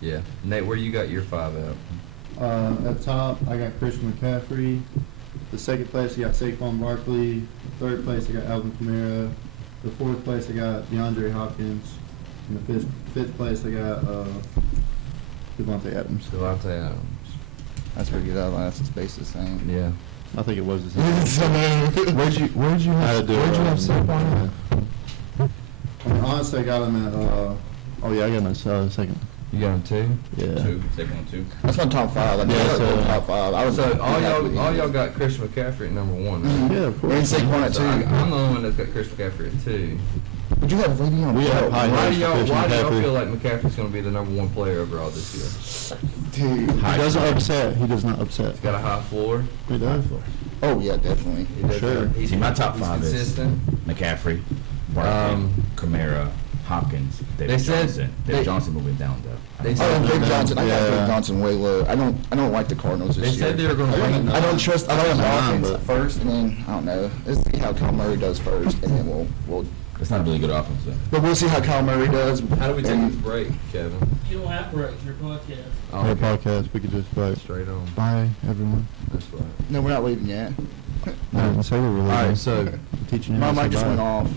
Yeah. Nate, where you got your 5 at? At top, I got Christian McCaffrey. The second place, I got Saquon Barkley. Third place, I got Alvin Kamara. The fourth place, I got DeAndre Hopkins. And the fifth place, I got Devontae Adams. Devontae Adams. That's pretty good. That's the space the same. Yeah. I think it was the same. Where'd you have Saquon? I mean, honestly, I got him at, I got him at second. You got him 2? Yeah. 2, second one, 2. That's my top 5. Like, Yeah, so- top 5. I was So all happy y'all with it. got Christian McCaffrey at number 1. Mhm. Right? Yeah, of We're in course. Saquon at So 2. I'm the only one that's got Christian McCaffrey at 2. Would you have Le'Veon We have Bell? high Why do y'all McCaffrey. feel like McCaffrey's going to be the number 1 player overall this year? Dude. He doesn't upset. He does not upset. He's got a high floor. He does. Oh, yeah, definitely. He does Sure. that. See, my top he's 5 is consistent. McCaffrey, Barkley, Kamara, Hopkins, David They said- Johnson. David they- Johnson moving down though. They Oh, said- Dave Johnson. I got Yeah. Dave Johnson way low. I don't like the Cardinals this They year. said they were going to bring. I don't trust. I like the offense but- first, and then I don't know. Let's see how Kyle Murray does first, and then we'll. It's not a really good offense though. But we'll see how Kyle Murray does. How do we take and- this break, Kevin? You don't have breaks, your podcast. Oh, Our okay. podcast, we could just like, Straight on. bye, everyone. That's right. No, we're not leaving yet. I didn't say we were All leaving. right, so Teaching you My how to mic say just bye. went off.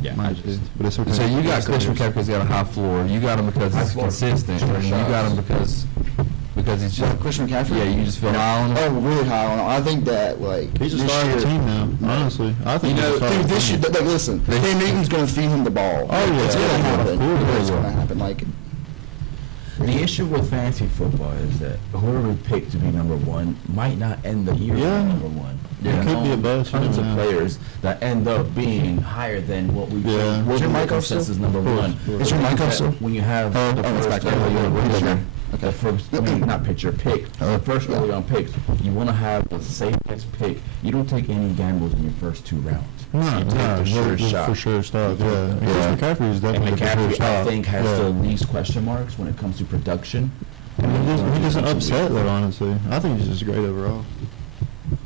Yeah, Mine I did, just. but it's okay. so you got It's Christian okay. McCaffrey's got a high floor. You got him because he's consistent, and you got him because he's just Christian McCaffrey. Yeah, you just feel high on him. Oh, really high on him. I think that like He's a this star of the year- team now, honestly. I think You he's know, a star of dude, the this year, team. like, listen, Cam Newton's going to feed him the ball. Oh, yeah. It's going to Yeah, happen. of course. It's going to happen. Like, The issue with fantasy football is that whoever we pick to be number 1 might not end the year Yeah. number 1. Yeah, it could be a bust, you Tons never of know. players that end up being higher than what we Yeah. think. Is your mic off consensus still? is number Of course, 1. of course. Is your mic off still? When you have Oh, the it's first back there. early on Okay. pitcher, Okay. the first, I mean, not pitcher, pick, the first early on picks, you want to have the safest pick. You don't take any gambles in your first 2 rounds. No, you take the sure we're shot. for sure stuff, yeah. And Yeah. Chris McCaffrey is And definitely the for sure McCaffrey, I shot. think, has Yeah. the least question marks when it comes to production. I mean, he doesn't upset though, honestly. I think he's just great overall.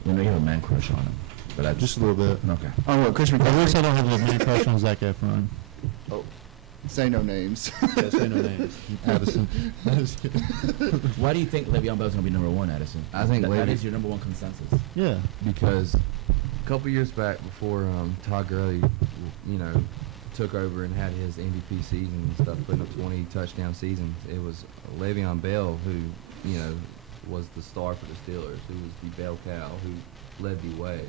You know, you have a man crush on him, but that's Just a little bit. okay. oh, what, Christian At least McCaffrey? I don't have a man crush on Zac Efron. Oh, say no names. Yeah, say no names. Addison. Why do you think Le'Veon Bell's going to be number 1, Addison? I think that Le'Veon- is your number 1 consensus. Yeah. because a couple years back, before Todd Gurley, took over and had his MVP season and stuff, putting up 20 touchdown seasons, it was Le'Veon Bell who, was the star for the Steelers, who was the bell cow, who led the way.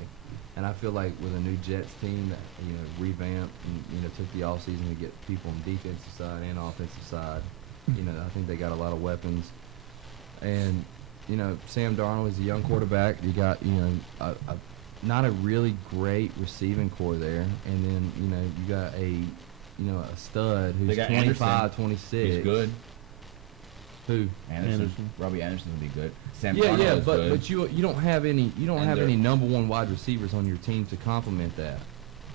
And I feel like with a new Jets team that, revamped and, took the offseason to get people on defensive side and offensive side, I think they got a lot of weapons. And, Sam Darnold is a young quarterback. You got, not a really great receiving core there. And then, you got a stud They who's got 25, Anderson. 26. He's good. Who? Anderson. Robbie Anderson will be good. Sam Yeah, Darnold yeah, is good. but you don't have any And they're- any number 1 wide receivers on your team to complement that.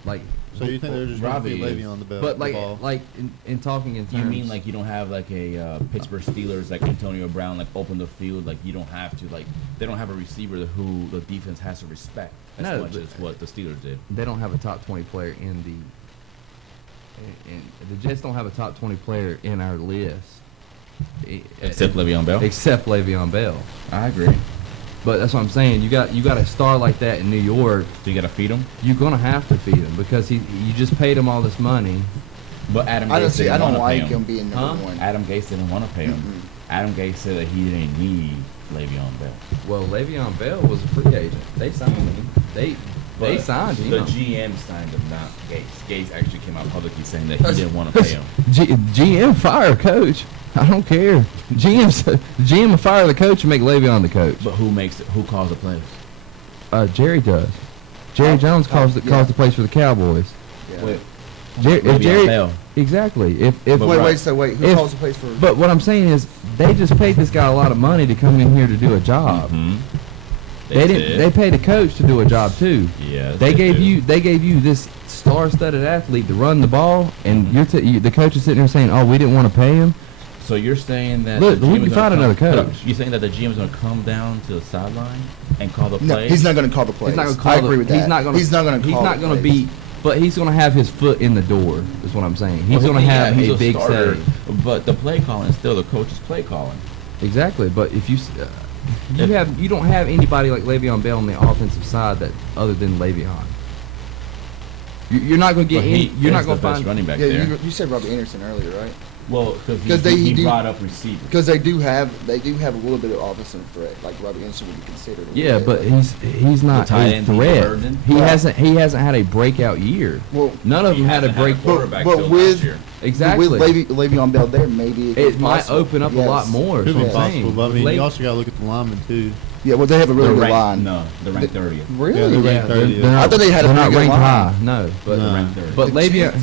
Like, So you think they're just going to Robbie be Levy is- on the ball? but in talking in terms. You mean like you don't have like a Pittsburgh Steelers like Antonio Brown like open the field, like you don't have to, like they don't have a receiver who the defense has to respect as No, much but- as what the Steelers did. they don't have a top 20 player in the Jets don't have a top 20 player in our list. Except Le'Veon Bell. Except Le'Veon Bell. I agree. But that's what I'm saying. You got a star like that in New York. So you got to feed him. You're gonna have to feed him because you just paid him all this money. But Adam I don't Gase see. didn't I don't wanna pay like him being number Huh? 1. Adam Gase didn't want to pay him. Adam Gase said that he didn't need Le'Veon Bell. Well, Le'Veon Bell was a free agent. They signed him. They But signed him. The GM signed him, not Gase. Gase actually came out publicly saying that he didn't want to pay him. GM fire coach. I don't care. GM will fire the coach and make Le'Veon the coach. But who calls the plays? Jerry does. Jerry Jones calls the plays for the Cowboys. Yeah. Wait, If Le'Veon Jerry, Bell. exactly. If But Wait. Who If- calls the plays for? but what I'm saying is they just paid this guy a lot of money to come in here to do a job. Mhm. They didn't. They paid a coach to do a job too. Yeah. They gave you this star-studded athlete to run the ball, and the coach is sitting there saying, "Oh, we didn't want to pay him." So you're saying that Look, the we GM can is gonna find another come- coach. You're saying that the GM is going to come down to the sideline and call the No, plays? he's not going to call the plays. He's not going to call I agree with that. He's not going. He's not going to. He's not going to be. But he's going to have his foot in the door. Is what I'm saying. He's going to have he's a big starter, say. but the play calling is still the coach's play calling. Exactly. But if you you don't have anybody like Le'Veon Bell on the offensive side that other than Le'Veon. You're not going to get any. You're not going to find running back Yeah, there. you said Robbie Anderson earlier, right? Well, 'Cause because he brought up receivers. Because they do have a little bit of offensive threat, like Robbie Anderson would be considered. Yeah, but he's not tight a end, threat. Burden. He Right. hasn't had a breakout year. Well, None of them had a break. quarterback but till with- last year. Exactly. with Le'Veon Bell there, maybe It might possible. open up a lot more. Could is be what I'm possible, saying. but I mean, Late- you also got to look at the linemen too. Yeah, well, they have a really They're good ranked, line. No, they're ranked 30th. Really? Yeah, they're ranked Yeah, 30th. they're not, I thought they had a they're not pretty good ranked line. high. No, but No. They're ranked 30th. but Le'Veon. Damn.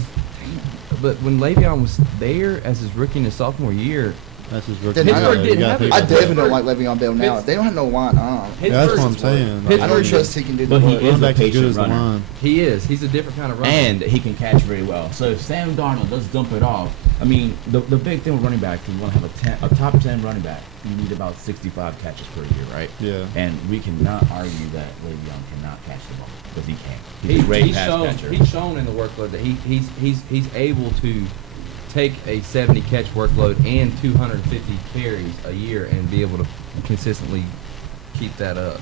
But when Le'Veon was there as his rookie and his sophomore year, That's his rookie. Then Pittsburgh year. didn't You gotta have it. take I that. definitely don't like Le'Veon Bell now. If they don't have no line, Yeah, that's what I'm saying. I don't Pittsburgh trust he can do the But he work. is Running a back as good patient as the runner. line. he is. He's a different kind of runner. And he can catch very well. So if Sam Darnold does dump it off, I mean, the big thing with running backs is you want to have a top 10 running back. You need about 65 catches per year, right? Yeah. And we cannot argue that Le'Veon cannot catch the ball because he can. He's a great pass catcher. He's shown in the workload that he's able to take a 70 catch workload and 250 carries a year and be able to consistently keep that up.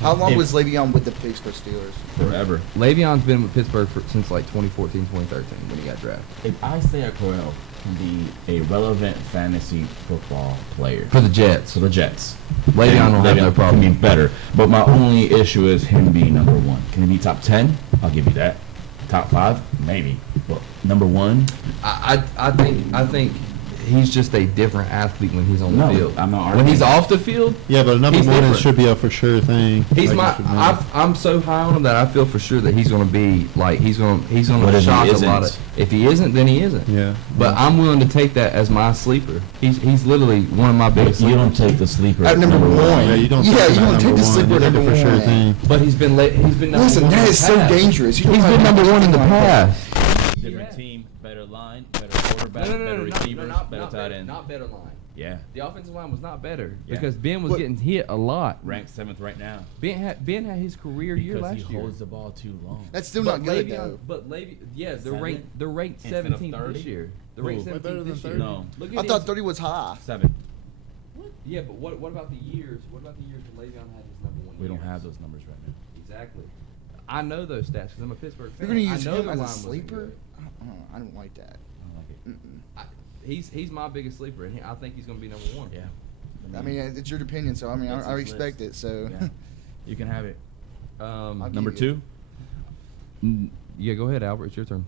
How long If- was Le'Veon with the Pittsburgh Steelers? Forever. Le'Veon's been with Pittsburgh since like 2014, 2013 when he got drafted. If Isaiah Crowell can be a relevant fantasy football player For the Jets. for the Jets, Le'Veon then don't have no Le'Veon problem. can be better. But my only issue is him being number one. Can he be top 10? I'll give you that. Top 5? Maybe. But number 1? I think he's just a different athlete when he's on No, the field. I'm not When he's arguing. off the field, Yeah, but number He's one different. should be a for sure thing. he's Like, my. it should be. I'm so high on him that I feel for sure that he's going to be like he's going What to if he shock a isn't? lot of. If he isn't, then he isn't. Yeah. But I'm willing to take that as my sleeper. He's literally one of my biggest You don't sleepers. take the sleeper At number one. Yeah, you don't. Yeah, take you him at don't take number the one. sleeper You at take number a for sure one. thing. But he's been number Listen, one that in is the so past. dangerous. You don't He's have been to number do one in the anything like that. past. Different team, better line, better quarterback, better receivers, better tight end. Not better line. Yeah. The offensive line was not better Yeah. because Ben was But- getting hit a lot. Ranked 7th right now. Ben had his career year Because last he year. holds the ball too long. That's still But not good Le'Veon- though. But Le'Veon, yeah, Seven? they're ranked Instead of 17th 30? this year. They're Ooh. ranked Way better 17th than this year. 30? No. Look I at thought his- 30 was high. 7. Yeah, but what about the years? What about the years when Le'Veon had his number one? We don't years? have those numbers right now. Exactly. I know those stats because I'm a Pittsburgh fan. You're gonna use I know him the as a line wasn't sleeper? good. I don't like that. I don't like it. Mm-mm. He's my biggest sleeper, and I think he's going to be number one. Yeah. I mean, it's your opinion, so I mean, That's I his respect list. it. So, Yeah. You can have it. I'll give Number you 2? Yeah, go ahead, Albert. It's your turn.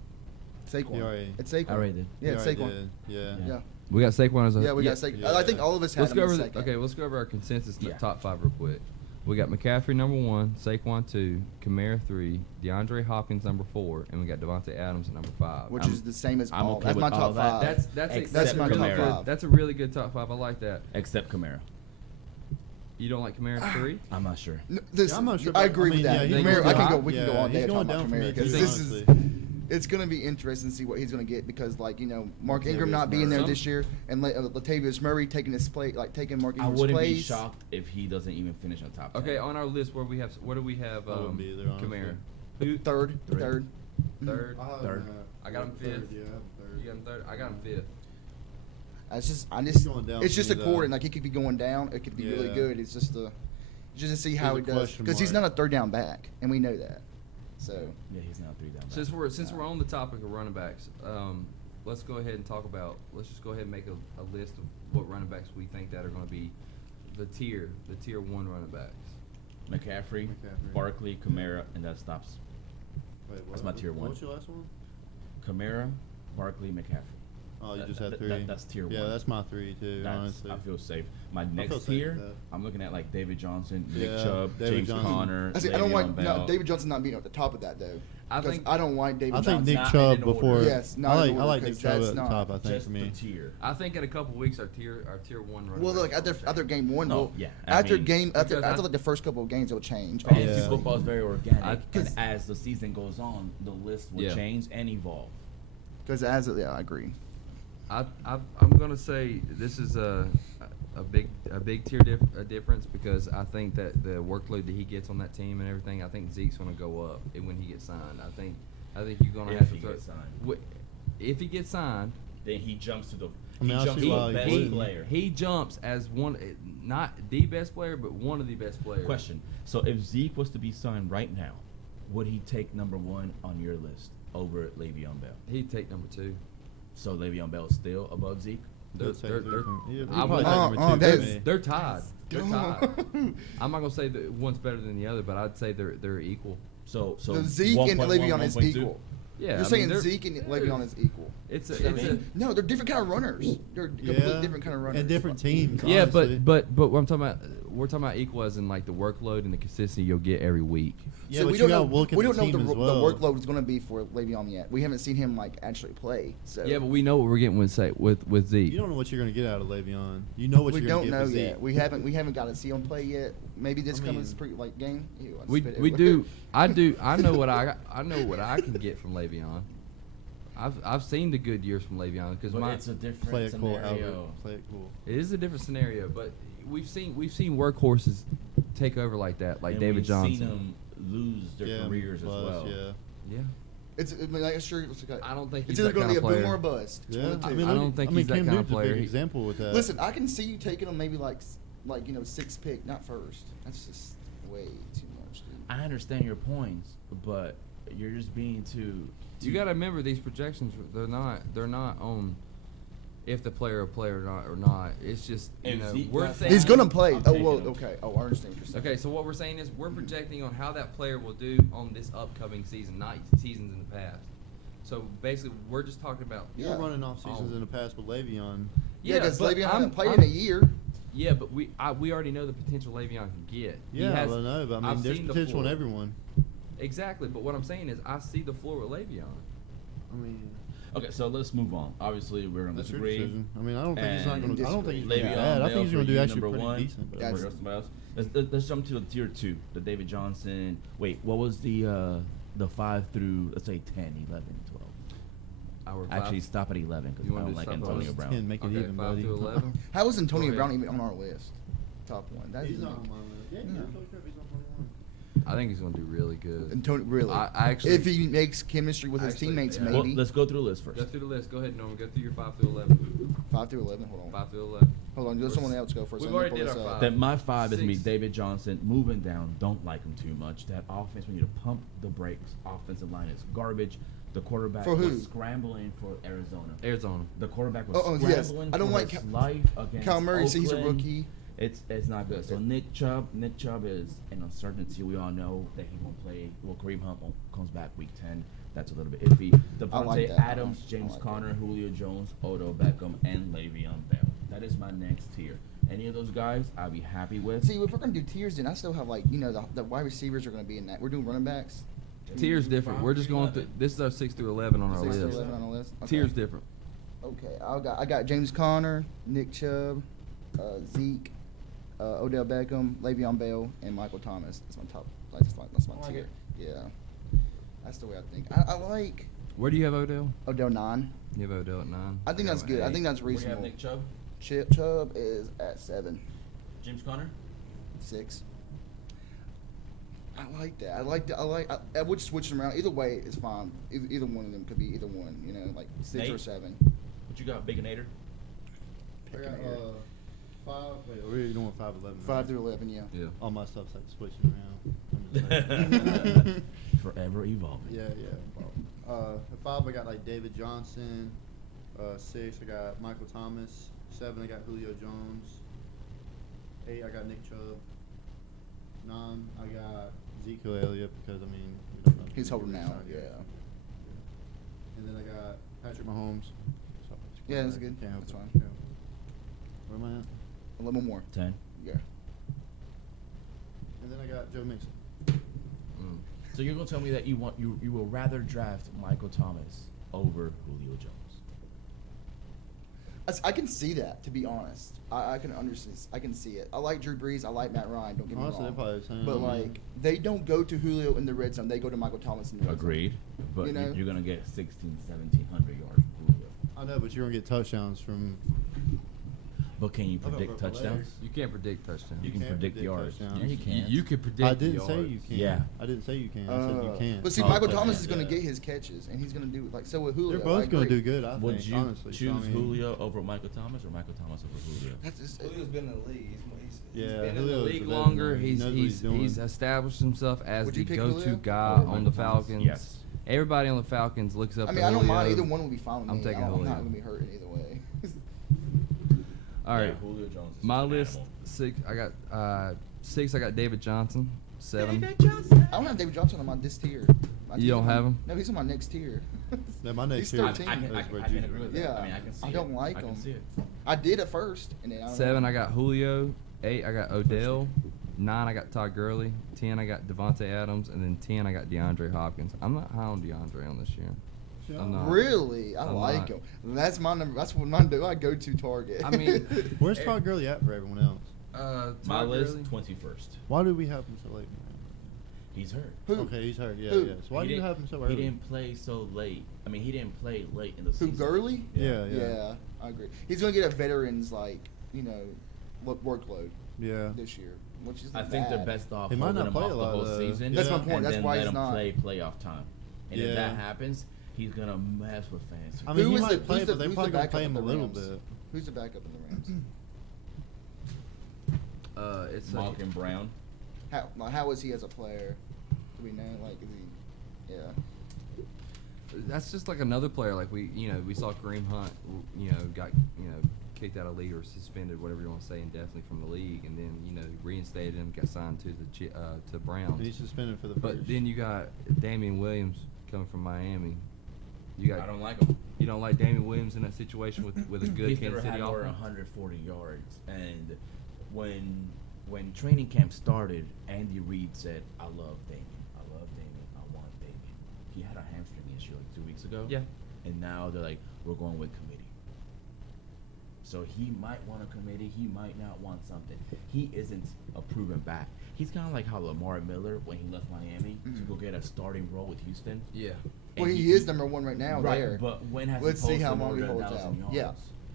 Saquon. You already- It's Saquon. I already did. Yeah, it's You already Saquon. did. Yeah. Yeah. Yeah. We got Saquon as a. Yeah, we got Saquon. I think all of us had Let's him go as over. second. Okay, let's go over our consensus Yeah. top 5 real quick. We got McCaffrey number 1, Saquon 2, Kamara 3, DeAndre Hopkins number 4, and we got Devontae Adams at number 5. Which is the same as I'm all. okay That's with my all top that. 5. That's Except my top really Kamara. five. That's a really good top 5. I like that. Except Kamara. You don't like Kamara 3? I'm not sure. No, this, Yeah, I'm not sure I about- agree I mean, with that. yeah, he's Kamara, going I can down. go. We can go Yeah, all day he's talking going about down for me Kamara too, because this is. honestly. It's going to be interesting to see what he's going to get because, like, you know, Mark Ingram Latavius not being there Murray. this year and Latavius Murray taking his play, like taking Mark I Ingram's wouldn't plays. be shocked if he doesn't even finish on top 10. Okay, on our list, where do we have I wouldn't be either, honestly. Kamara? Who? Third. Three. Third. Third. Third. I got him 5th. Yeah, I have him third. You got him 3rd. I got him 5th. It's going down it's for just me, according. though. Like he could be going down. It could be really Yeah. good. It's just to see how he He's a does question because he's not mark. a third down back, and we know that. So Yeah, he's not 3 down. back. Since we're on the topic of running backs, let's go ahead and talk about. Let's just go ahead and make a list of what running backs we think that are going to be the tier 1 running backs. McCaffrey, McCaffrey. Barkley, Kamara, and that stops. Wait, what? That's my tier 1. What's your last one? Kamara, Barkley, McCaffrey. Oh, you That- just had that- 3. that's tier Yeah, 1. that's my 3 too. That's, honestly, I feel safe. My feel next safe tier, with that. I'm looking at like David Johnson, Nick Yeah, Chubb, David James Johnson. Conner, I see. I don't Le'Veon like Bell. David Johnson not being at the top of that though. I 'Cause think- I don't like David I think Johnson. Nick not Chubb in order. before. Yes, not I in like order, Nick 'cause Chubb that's at the not- top. I think Just for me. the tier. I think in a couple weeks our tier 1 running Well, look backs will after change. game 1. No, well, yeah, I After mean- game after Because like the first couple of games, it'll change. Fantasy Yeah. football is very organic, I- and as the season goes on, the list will Yeah. change and evolve. Because I agree. I'm gonna say this is a big tier difference because I think that the workload that he gets on that team and everything, I think Zeke's gonna go up when he gets signed. I think I think you're gonna If have to he throw. gets signed. If he gets signed, Then he jumps to the. I mean, he I jumps see to why the he best wouldn't. player. he jumps as one, not the best player, but one of the best players. Question. So if Zeke was to be signed right now, would he take number 1 on your list over Le'Veon Bell? He'd take number 2. So Le'Veon Bell is still above Zeke? They're, He'll take they're, Zeke they're, from- he'll I probably would- take number two that's- for me. they're tied. They're dumb. tied. I'm not gonna say that one's better than the other, but I'd say they're equal. So The Zeke and 1.1, Le'Veon is 1.2? equal. Yeah, You're I saying mean, Zeke and Le'Veon is equal. It's I a, mean, No, they're different kind of runners. They're completely different kind of runners. And different teams. yeah, honestly. but what I'm talking about, we're talking about equal as in like the workload and the consistency you'll get every week. Yeah, So but we you don't know. gotta look at We the don't know team what as the well. workload is going to be for Le'Veon yet. We haven't seen him like actually play. So Yeah, but we know what we're getting with Zeke. You don't know what you're gonna get out of Le'Veon. You know what we you're don't gonna get know for Zeke. yet. We haven't got to see him play yet. Maybe this I comes mean- pretty like game. Ew, I We spit we everywhere. do. I know what I can get from Le'Veon. I've seen the good years from Le'Veon because But it's a different Play it cool, scenario. Albert. Play it cool. it is a different scenario, but we've seen workhorses take over like that, like And David we've Johnson. seen them lose their Yeah, careers plus, as well. Yeah. Yeah, It's. I mean, like, sure. It's okay. I don't think It's he's either that going to kind be a of boom player. or a bust. It's Yeah, one of the two. I don't think he's that Cam kind of Newton's a player. big example with that. Listen, I can see you taking him maybe like 6th pick, not first. That's just way too much, dude. I understand your points, but you're just being too. You got to remember these projections. They're not on if the player will play or not. It's just If Zeke we're got saying He's going to play. I'm Oh taking well, him. okay. Oh, I understand what you're saying. Okay, so what we're saying is we're projecting on how that player will do on this upcoming season, not seasons in the past. So basically, we're just talking about. You're running off seasons Oh. in the past with Le'Veon. Yeah, because but Le'Veon I'm- hasn't played I'm- in a year. Yeah, but we already know the potential Le'Veon can get. He Yeah, has- I know, but I mean, I've there's seen the potential in floor. everyone. Exactly, but what I'm saying is I see the floor with Le'Veon. I mean, Okay, so let's move on. Obviously, we're gonna that's your disagree. decision. I mean, I don't think he's not And going to. I don't think he's disagree. going to be Le'Veon bad. I Bell think he's going for to do you, actually number pretty 1. decent. But That's- For somebody else. Let's jump to the tier 2. The David Johnson. Wait, what was the 5 through let's say 10, 11, 12? Our Actually, five, stop at 11 because You I wanna don't do like stop at Antonio 10, Brown. make it okay, even, 5 buddy. through 11. How is Antonio Go Brown ahead. even on our list? Top one. That He's is not on my list. Yeah, No. he's on 21. I think he's going to do really good. Antonio, really. I actually- if he makes chemistry with his Actually, teammates, yeah. Well, maybe. let's go through the list Go first. through the list. Go ahead, Norman. Go through your 5 through 11. 5 through 11. Hold on. 5 through 11. Hold on. Let someone else go first. We've Let me already pull did this our up. five. Then my 5 is me, 6. David Johnson. Moving down, don't like him too much. That offense, we need to pump the brakes. Offensive line is garbage. The quarterback For who? was scrambling for Arizona. Arizona. The quarterback was Oh, yes. scrambling I don't for like his Ky- life against Kyle Murray, so he's a Oakland. rookie. It's not good. So Nick Chubb is an uncertainty. We all know that he won't play. Well, Kareem Hunt comes back week 10. That's a little bit iffy. I Devontae like that. Adams, I James like Conner, that. Julio Jones, Odell Beckham, and Le'Veon Bell. That is my next tier. Any of those guys, I'll be happy with. See, if we're gonna do tiers, then I still have like the wide receivers are gonna be in that. We're doing running backs. Tier's different. We're just going through. This is our 6 through 11 on our 6 through list. 11 on the list. Okay. Tier's different. Okay, I got James Conner, Nick Chubb, Zeke, Odell Beckham, Le'Veon Bell, and Michael Thomas. That's my top. That's my I like tier. it. Yeah, that's the way I think. I like Where do you have Odell? Odell 9. You have Odell at 9. I think that's good. I think that's We have reasonable. Nick Chubb, Chubb is at 7, James Conner. 6. I like that. I would switch them around. Either way is fine. Either one of them could be either one. You know, like 6 or Nate? 7. What you got, Baconator? I got, Picking here. 5. Wait, we're doing 5, 11. 5 through 11. Yeah. Yeah. All my stuff's like switching around. I'm just Forever evolving. yeah. At 5, I got like David Johnson. 6, I got Michael Thomas. 7, I got Julio Jones. 8, I got Nick Chubb. 9, I got Ezekiel Elliott because I mean we don't know. if He's holding gonna out. sign Yeah. yet. And then I got Patrick Mahomes. Yeah, that's good. Can't help That's it. fine. Can't help it. Where am I at? 11 more. 10. Yeah. And then I got Joe Mixon. Mm. So you're gonna tell me that you will rather draft Michael Thomas over Julio Jones? I can see that, to be honest. I can understand. I can see it. I like Drew Brees. I like Matt Ryan. Don't get me Honestly, wrong. they're probably the same. But like, they don't go to Julio in the red zone. They go to Michael Thomas in the red zone. Agreed. But You know? you're gonna get 1,700 yards from Julio. I know, but you're gonna get touchdowns from. But can you thought predict purple touchdowns? letters. You can't predict touchdowns. You can can't predict predict yards. touchdowns. Yeah, you can. You can predict. I didn't yards. say you can. Yeah. I didn't say you can. I said you can. But see, Oh, Michael okay. Thomas is going to Yeah. get his catches, and he's going to do like so with Julio. They're both going to do agree. good, I Would think, you honestly. So, choose I mean, Julio over Michael Thomas or Michael Thomas over Julio? That's just, Julio's been in the league. He's Yeah, been in the Julio's a league veteran. longer. He He's knows what he's doing. he's established himself as Would the you pick go-to Julio? guy Over on Michael the Thomas? Falcons. Yes. Everybody on the Falcons looks up. I to mean, I don't mind Julio. either one. Will be fine with I'm me. taking I'm Julio. not going to be hurting either way. All right, Yeah, Julio Jones is my just an list animal. 6. I got 6. I got David Johnson. 7. I don't have David Johnson on my this tier. You don't have him? No, he's on my next tier. Yeah, my next He's tier I, is 13. I can, I, is can, where I can Juju agree with is. that. Yeah. I mean, I can see I it. don't like I can him. see it. I did at first, and then I don't 7. know. I got Julio. 8. I got Odell. 9. I got Todd Gurley. 10. I got Devontae Adams, and then 10. I got DeAndre Hopkins. I'm not high on DeAndre on this year. I'm not. Really, I I'm like not. him. That's my number. That's what my go-to target. I mean, Where's Todd Gurley at for everyone else? My Todd list, Gurley. 21st. Why do we have him so late? He's hurt. Who? Okay, he's hurt. Yeah, Who? yeah. So why He do you didn't- have him so early? He didn't play so late. I mean, he didn't play late in the Who, season. Gurley? Yeah, Yeah, yeah. I agree. He's gonna get a veterans workload Yeah. this year, which is I think they're bad. best off He might holding not him play off a the lot, whole though. season. That's my Yeah. point. And That's then why let he's him not. play playoff time. And if Yeah. that happens, he's gonna mess with fantasy. I mean, Who he is might the- play, who's the- but they're who's the probably going to backup play of him a the little Rams? bit. Who's the backup in the Rams? It's Malcolm Brown. How is he as a player? Do we know? Like, is he? Yeah. That's just like another player. Like we saw Kareem Hunt, got kicked out of the league or suspended, whatever you want to say, indefinitely from the league, and then reinstated him, got signed to the Browns. And he's suspended for the But first. then you got Damian Williams coming from Miami. You got I don't like him. You don't like Damian Williams in that situation with a good He's never Kansas had City more than offense. 140 yards. And when training camp started, Andy Reid said, "I love Damien. I love Damien. I want Damien." He had a hamstring issue like 2 weeks ago. Yeah. And now they're like, "We're going with committee." So he might want a committee. He might not want something. He isn't a proven back. He's kind of like how Lamar Miller, when he left Miami to go get a starting role with Houston. Yeah. Well, And he is number one right now. Right, there. but when has Let's he see posted how more long he than holds 1,000 out. yards? Yeah.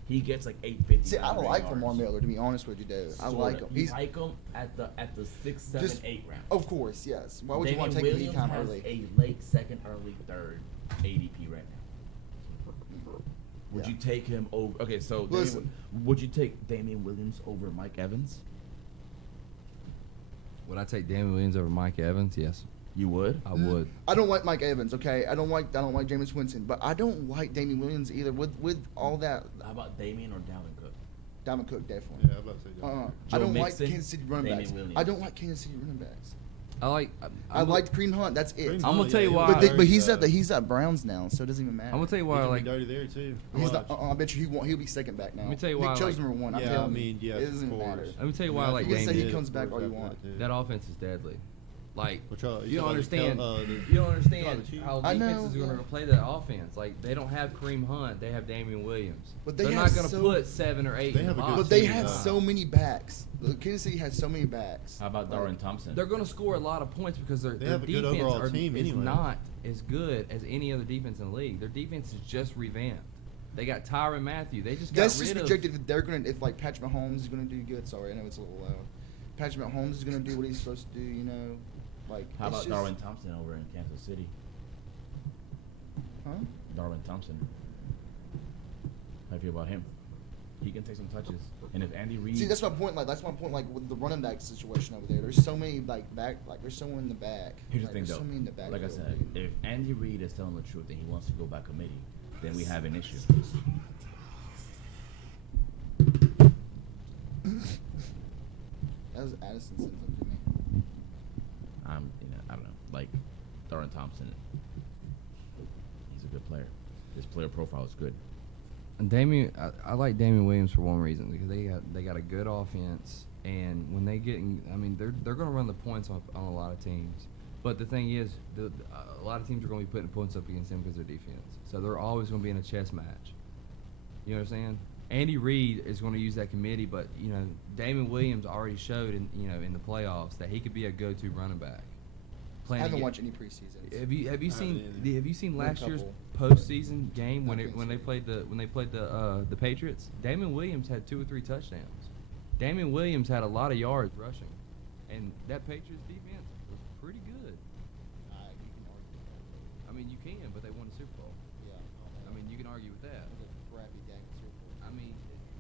He gets like 850. See, I like yards. Lamar Miller, to be honest with you, Dave. I like him. You He's like him at the 6, 7, Just- 8 round. of course, yes. Why would you want to Damian take any Williams time has early? a late second, early third ADP right now. Would Yeah. you take him over? Okay, so Listen. would you take Damian Williams over Mike Evans? Would I take Damian Williams over Mike Evans? Yes, You would. I would. I don't like Mike Evans. Okay, I don't like Jameis Winston, but I don't like Damian Williams either. With all that, How about Damian or Dalvin Cook? Dalvin Cook definitely. Yeah, I'm about to say that. I Joe don't Mixon, like Kansas City running Damian backs. Williams. I don't like Kansas City running backs. I like. I like Kareem Hunt. That's it. Kareem I'm Hunt, gonna tell you he why- was But, dirty, but he's though. at the Browns now, so it doesn't even matter. I'm gonna tell you He's why I gonna like. be dirty there too. He's Watch. I bet you he'll be second back now. Let me tell you why I Nick Chubb's like- number one. I'm Yeah, telling I you. mean, yes, it doesn't of matter. course. Let me tell you why I like You can say he Damian. comes back all you want. That offense is deadly. Like Which, you you don't talking understand. about the You don't understand the Chiefs? how I know, defenses are going yeah. to play that offense. Like they don't have Kareem Hunt, they have Damian Williams. But they They're have not going to so- put 7 or 8 They in the have a good box. But they team, have yeah. so many backs. Kansas City has so many backs. How about Darwin Thompson? They're going to score a lot of points because They their have a good defense overall team is anyway. not as good as any other defense in the league. Their defense is just revamped. They got Tyrann Mathieu. They just got That's rid just of. projected. If they're gonna, if like Patrick Mahomes is gonna do good. Sorry, I know it's a little loud. Patrick Mahomes is gonna do what he's supposed to do. You know, like How it's about just- Darwin Thompson over in Kansas City? Huh? Darwin Thompson. How do you feel about him? He can take some touches, and if Andy Reid, See, that's my point. Like that's my point. Like with the running back situation over there, there's so many there's someone in the back. here's the like, thing there's though, so many in the back. like I said, if Andy Reid is telling the truth and he wants to go by committee, then we have an issue. that was Addison said something to me. I don't know, like Darwin Thompson. He's a good player. His player profile is good. And Damian, I like Damian Williams for one reason because they got a good offense, and when they get, they're going to run the points on a lot of teams. But the thing is, a lot of teams are going to be putting points up against them because of their defense. So they're always going to be in a chess match. You know what I'm saying? Andy Reid is going to use that committee, but Damian Williams already showed in the playoffs that he could be a go-to running back. playing. I haven't again- watched any preseasons. Have you I haven't seen either. have you seen A last year's couple. postseason game when I it can't when see they it. played the Patriots? Damon Williams had 2 or 3 touchdowns. Damon Williams had a lot of yards rushing, and that Patriots defense was pretty good. You can argue with that. I mean, you can, but they won the Super Bowl. Yeah. I mean, you can argue with that. It was a crappy game at Super Bowl. I mean,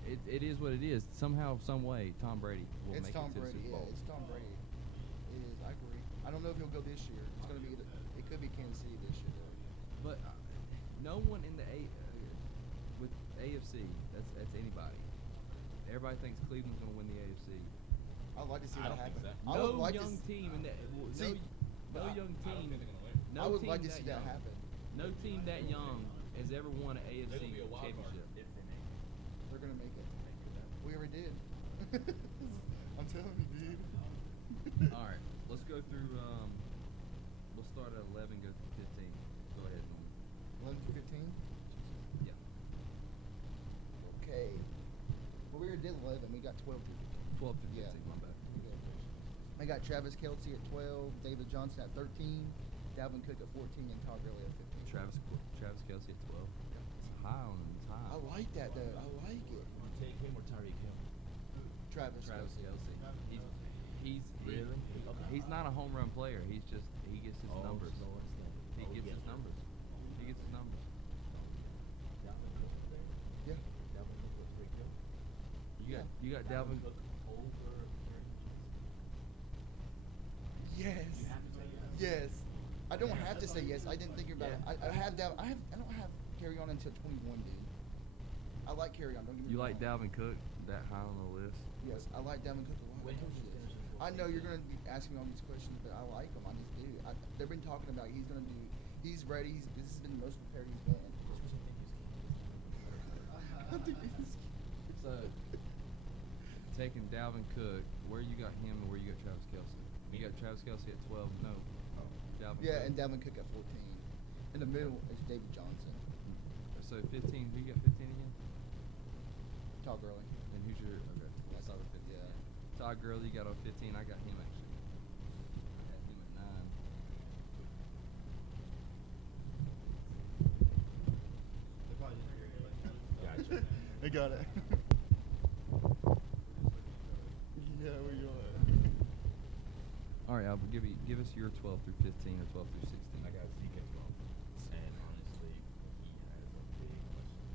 it is what it is. Somehow, some way, Tom Brady will It's make Tom it to the Brady. Super Yeah, Bowl. it's Tom Brady. It is. I agree. I don't know if he'll go this year. It's gonna be either. It could be Kansas City this year. But no one in the with AFC, that's anybody. Everybody thinks Cleveland's going to win the AFC. I'd like to see I that don't think happen. so. I would No like to young s- team in that. See, No but young I don't team. think they're gonna win. No I would team like to see that young. happen. No team that young has ever won an They're AFC gonna be a wild card. championship. They're gonna make it. We already did. I'm telling you, dude. All right, let's go through. We'll start at 11, go through 15. Go ahead, Norman. 11 to 15. Yeah. Okay. Well, we already did 11. We got 12 to 12 through 15. Yeah. My bad. I got Travis Kelce at 12, David Johnson at 13, Dalvin Cook at 14, and Todd Gurley at 15. Travis Kelce at 12. It's high on him. It's high. I like that though. I like it. You take him or Tyreek Hill? Travis Travis Kelce. Kelce. He's Really? He's not a home run player. He gets his numbers. Slow and steady. He Oh, gets yeah. his numbers. He gets his numbers. Dalvin Cook there? Yeah. Dalvin Cook with Tyreek Hill? You got Dalvin. Cook over Aaron Yes. You have to say yes. Yes. I don't have to say yes. I didn't think about it. I have that. I don't have carry on until 21, dude. I like carry on. Don't get me You wrong. like Dalvin Cook that high on the list? Yes, I like Dalvin Cook a lot. When Of course he he is. finishes I know you're gonna be asking me all these questions, but I like him. I just do. They've been talking about he's gonna do. He's ready. This has been the most prepared he's been. I think he's. So, taking Dalvin Cook, where you got him and where you got Travis Kelce? You got Travis Kelce at 12. No. Dalvin Yeah, Cook. and Dalvin Cook at 14. In the middle is David Johnson. So 15. Who you got 15 again? Todd Gurley. And who's your? Okay. Let's start with 15. Yeah. Todd Gurley, you got on 15. I got him actually. I got him at 9. They probably didn't hear you like that. Gotcha. I got it. Yeah, where you at? All right, Albert, give us your 12 through 15 or 12 through 16. I got Zeke at 12. And honestly, he has a big question.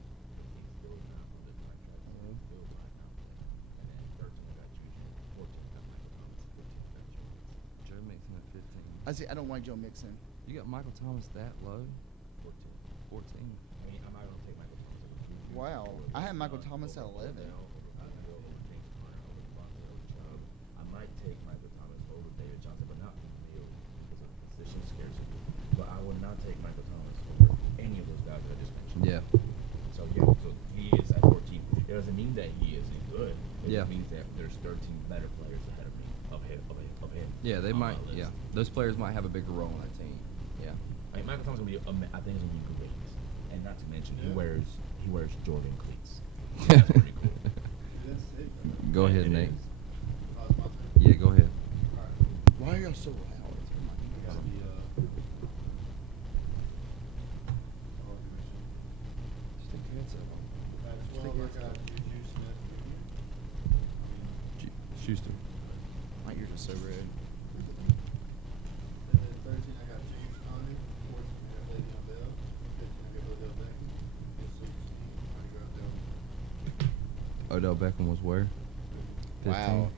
He's still not on the contract. He's still right now. And then 13, I got Juju. 14, I got Michael Thomas. 15, I got Joe. Joe Mixon at 15. I don't like Joe Mixon. You got Michael Thomas that low? 14. 14. I mean, I'm not going to take Michael Thomas over Juju. Wow. I had Michael Thomas at 11. I might take Michael Thomas over David Johnson, but not Bill because of position scarcity. But I would not take Michael Thomas over any of those guys that I just mentioned. Yeah. So he is at 14. It doesn't mean that he isn't good. It Yeah. just means that there's 13 better players ahead of me, of him. Yeah, they on my might. list. Yeah, those players might have a bigger role on that team. Yeah. I mean, Michael Thomas is gonna be. I think he's gonna be great. And not to mention, he wears Jordan cleats. That's pretty cool. That's sick. Go ahead, It Nate. is. It's my turn. Yeah, go ahead. Alright. Why are y'all so loud? I got the All commission. Stick your heads up. At 12, I got Juju Smith Jr. Schuster. My ears are so red. And then 13, I got James Conner. 14, I got Le'Veon Bell. 15, I got Odell Beckham. And 16, I got Odell. Odell Beckham was where? 15? Wow.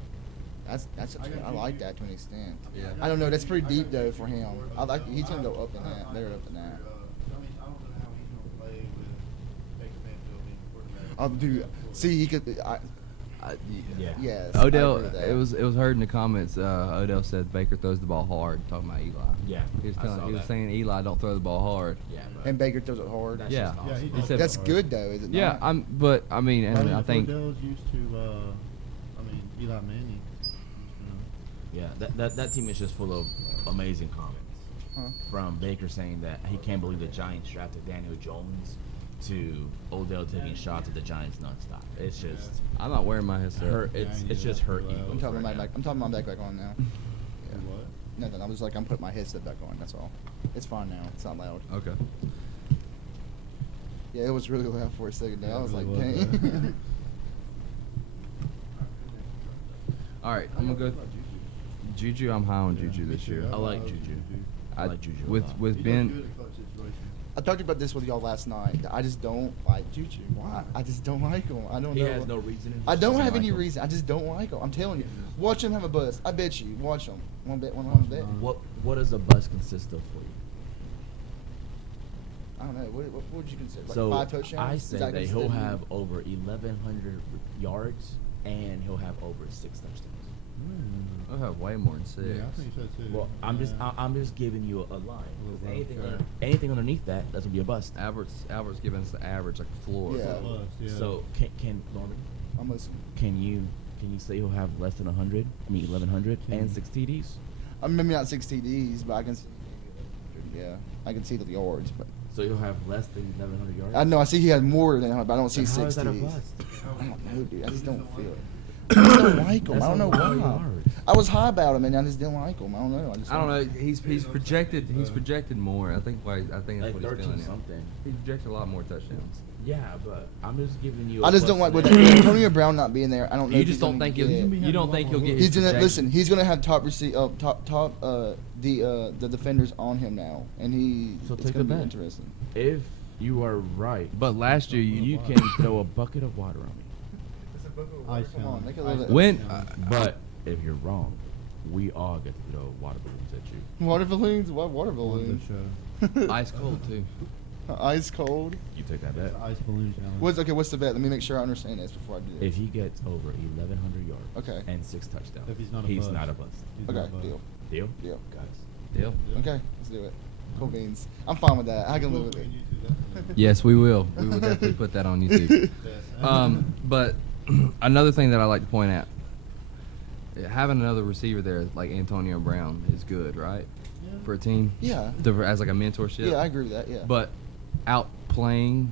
That's I like that to an extent. I don't know. That's pretty deep though for him. I like. He's gonna go up in that. Better up in that. I mean, I don't know how he's gonna play with Baker Mayfield being quarterback. Oh, dude. See, he could. Yeah. Yes. I Odell, agree with that. it was heard in the comments. Odell said Baker throws the ball hard. Talking about Eli. Yeah, He was I saw he was that. saying Eli don't throw the ball hard. Yeah. But And Baker throws it hard. that's Yeah. just Yeah, awesome. he He said- That's good though, is it Yeah, not? I mean, and I think Odell's used to, Eli Manning. Yeah, that team is just full of amazing comments. Huh? From Baker saying that he can't believe the Giants drafted Daniel Jones to Odell taking shots at the Giants nonstop. It's just I'm not wearing my headset. hurt. It's just hurt Yeah, ego. I'm talking about back. I'm talking about back on now. What? Nothing. I'm just like, I'm putting my headset back on. That's all. It's fine now. It's not loud. Okay. Yeah, it was really loud for a second there. Yeah, I was it like, really was, dang. All right, I'm gonna go. Juju, I'm high on Juju this year. I like Juju. I like Juju a With lot. with Ben. I talked about this with y'all last night. I just don't like Juju. Why? I just don't like him. I don't He know. has no reason. I don't have like any him. reason. I just don't like him. I'm telling you. Watch him have a bust. I bet you. Watch him. One bet. What does a bus consist of for you? I don't know. What would you consider? Like So 5 touchdowns? I Is say that that considered he'll you? have over 1,100 yards and he'll have over 6 touchdowns. I'll have way more than 6. Yeah, I think so too. Well, I'm just giving you a line. little 'Cause anything bit, anything underneath that, that's gonna be a bust. Albert's giving us the average, like the floor. Yeah. So can Norman, I'm listening. can you say he'll have less than 100? I mean 1,100 and 6 TDs? I mean, maybe not 6 TDs, but I can see. Yeah, I can see the yards, but So he'll have less than 1,100 yards. I know I see he had more than that, but I don't see Then how 6 is that a TDs. bust? I don't know, dude. I just don't feel it. I just don't like him. That's I don't know a lot of why. yards. I was high about him, and I just didn't like him. I don't know. I don't know. He's projected. He's projected more. I think that's Like what he's 13 feeling. Now. something. He's projected a lot more touchdowns. Yeah, but I'm just giving you. I just don't like with Antonio Brown not being there. I don't know. You if just he's don't gonna think get- you don't think he'll get. He's his gonna projection. listen. He's gonna have top the defenders on him now, and So it's take gonna the be bet. interesting. If you are right, But last year you can throw a bucket of water on me. Ice Come on, cone. make a Ice little. cone. when But if you're wrong, we all get to throw water balloons at you. Water balloons? What water On balloons? the show. ice cold too. Ice cold. You take that It's bet. the ice balloon challenge. What's the bet? Let me make sure I understand this before I do it. If he gets over 1,100 yards Okay. and 6 touchdowns, If he's not a he's bust. not a bust. He's Okay, not above. deal. Deal? Deal. Guys. Deal. Okay, let's do it. Cool beans. I'm fine with that. I can live with it. Yes, we will. We will definitely put that on YouTube. But another thing that I like to point out, having another receiver there like Antonio Brown is good, right? For a team. Yeah. As like a mentorship. Yeah, I agree with that. Yeah. But outplaying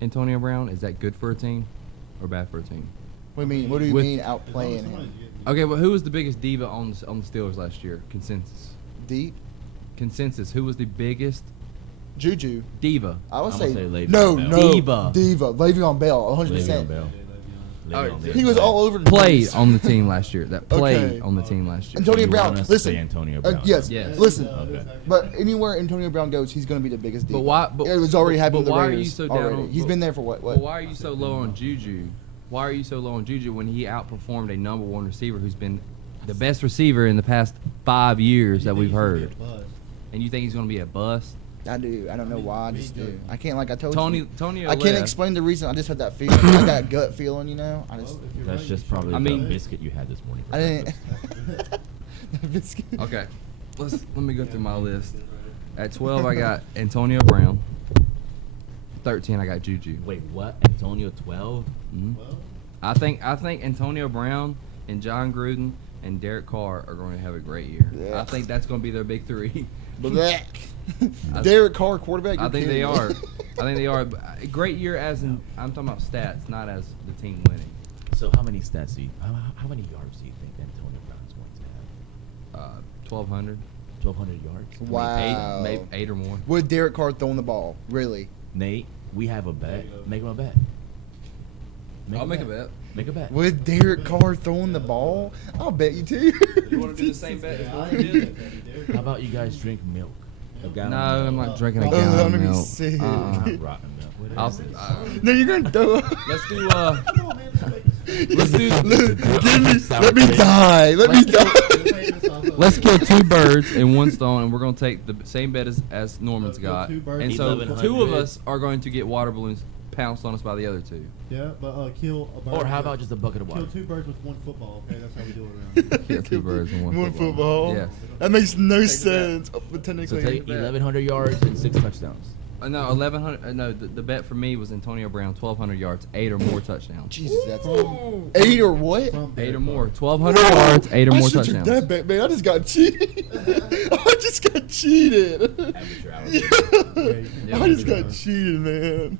Antonio Brown, is that good for a team or bad for a team? What do you mean? What do you with- mean outplaying him? Okay, but who was the biggest diva on the Steelers last year? Consensus. Deep. Consensus. Who was the biggest Juju. diva? I would I'm say, gonna say Le'Veon no, Bell. no. Diva. Diva. Le'Veon Bell. 100%. Le'Veon Bell. All right, Le'Veon Bell. He was all over the Played place. on the team last year. That played Okay. on the team last year. Antonio You Brown. want us to Listen. say Antonio Brown? Yes. Yes. Listen. Okay. But anywhere Antonio Brown goes, he's going to be the biggest diva. But why? But, it was already happening. But to the why are Raiders you so down? already. On, He's but- been there for what? But why are you so low on Juju? Why are you so low on Juju when he outperformed a number one receiver who's been the best receiver in the past 5 years that we've heard? And you think he's going to be a bust? I do. I don't know why. I just do. I can't. Like I told you. Tony. I can't explain the reason. I just had that feeling. I got that gut feeling. You know. I just. That's just probably I the mean- biscuit you had this morning. For I didn't. breakfast. The biscuit. Okay, let me go through my list. At 12, I got Antonio Brown. 13, I got Juju. Wait, what? Antonio 12? Mhm. I think Antonio Brown and John Gruden and Derek Carr are going to have a great year. Yeah. I think that's going to be their big three. Black. I- Derek Carr, quarterback. I you're think they kidding are. me. I think they are. But a great year as in I'm talking about stats, not as the team winning. So how many stats do you, how many yards do you think Antonio Brown's going to have? 1,200. 1,200 yards? Wow. Maybe 8 or more. With Derek Carr throwing the ball, really? Nate, we have a bet. Make him a bet. I'll make a bet. Make a bet. With Derek Carr throwing the ball, I'll bet you too. You want to do the same bet as what we did? How about you guys drink milk? A gallon No, of I'm milk. not drinking a Oh, gallon that of would be milk. sick. Not rotten milk. What I'll, is it? No, you're gonna throw. let's do. Let's do. Let me die. Let me die. Let's kill 2 birds in one stone, and we're gonna take the same bet as Norman's Kill got. 2 birds And with so 1,100. 2 of us are going to get water balloons pounced on us by the other 2. Yeah, but kill a bird. Or how about just a bucket of water? kill 2 birds with 1 football? Okay, that's how we do it around. Kill 2 birds in one football. football. Yes. That makes no sense. But So technically, take 1,100 yards and 6 touchdowns. No, 1,100. No, the bet for me was Antonio Brown, 1,200 yards, 8 or more touchdowns. Jesus, that's 8 or what? From 8 or Derek more, Carr. 1,200 yards, 8 or more I should took touchdowns. that bet, man. I just got cheated. I just got cheated. Amateur hour. Yeah. Yeah, I just we got do. cheated, man.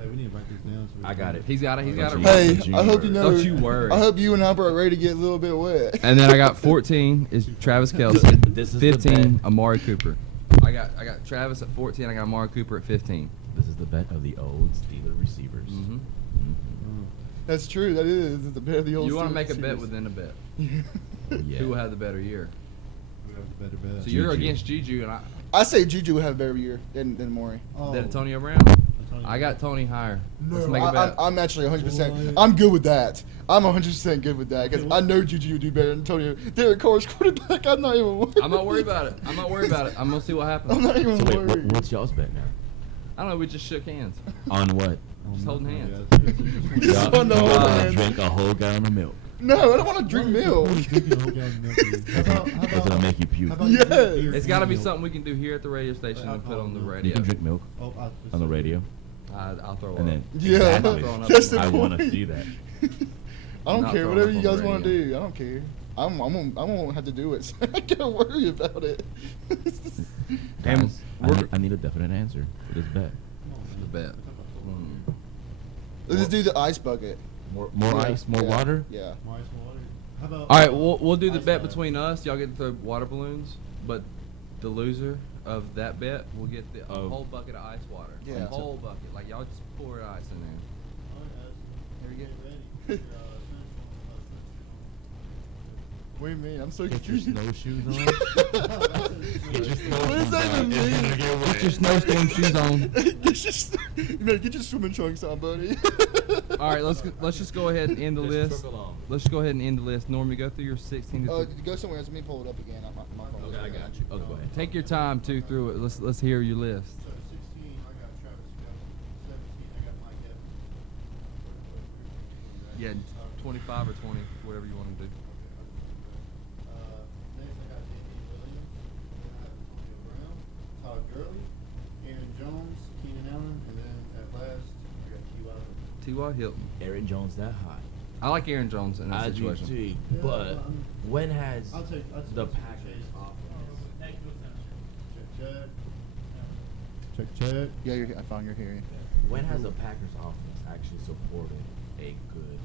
Hey, we need to write this down so I got it. He's got it. He's got it. Hey, Junior. I hope you know. Don't you worry. I hope you and Humber are ready to get a little bit wet. And then I got 14 is Travis Kelsey. This is the 15 bet. Amari Cooper. I got Travis at 14. I got Amari Cooper at 15. This is the bet of the old Steeler receivers. Mm-hmm. That's true. That is the bet of the old. You want to Steelers make a bet series. within a bet. Yeah. Who will have the better year? We have the better bet. So you're Juju. against Juju, and I say Juju would have a better year than Maury. then Antonio Brown. I got Tony higher. Let's make a bet. I'm actually 100%. Boy. I'm good with that. I'm 100% good with that because I know Juju will do better than Antonio. Derek Carr's quarterback. I'm not even worried. I'm not worried about it. I'm not worried about it. I'm gonna see what happens. I'm not even So wait, worried. what's y'all's bet now? I don't know. We just shook hands. On what? Just holding hands. Just Y'all- on the y'all whole gonna hand. drink a whole gallon of milk. No, I don't want to drink milk. That's gonna make you puke. Yes. It's got to be something we can do here at the radio station and put on the radio. You can drink milk on the radio, I'll throw and up. then Yeah, exactly. that's the I want to point. see that. I don't Not care. throwing Whatever up you on the guys want to radio. do, I don't care. I won't have to do it. So I can't worry about it. And Guys, I need a definite answer for this bet. the bet. Let's just do the ice bucket. More Yeah, ice, more yeah, water. Yeah. All right, we'll do the bet between us. Y'all get to throw water balloons, but the loser of that bet will get a Oh. whole bucket of ice water. Yeah. A whole bucket. Like y'all just pour ice in there. Here we go. What do you mean? I'm so Get your confused. snowshoes on. Get your What does that even mean? Get your snowstorm shoes on. You better get your swimming trunks on, buddy. All right, let's just go ahead and end the list. Let's go ahead and end the list. Normally, go through your 16 to. Go somewhere else. Let me pull it up again. My phone is Okay, I ringing. got you. Oh, go ahead. Take your time too through it. Let's hear your list. So 16, I got Travis Kelsey. 17, I got Mike Evans. Yeah, 25 or 20, whatever you want to do. Next, I got Damian Williams. Then I have Antonio Brown, Todd Gurley, Aaron Jones, Keenan Allen, and then at last, I got T.Y. T.Y. Hilton. Aaron Jones that high. I like Aaron Jones in that I do situation. too. Yeah, But well, when has I'll take the Chase. Packers offense? Check. Yeah, I found your hearing. When has the Packers offense actually supported a good running?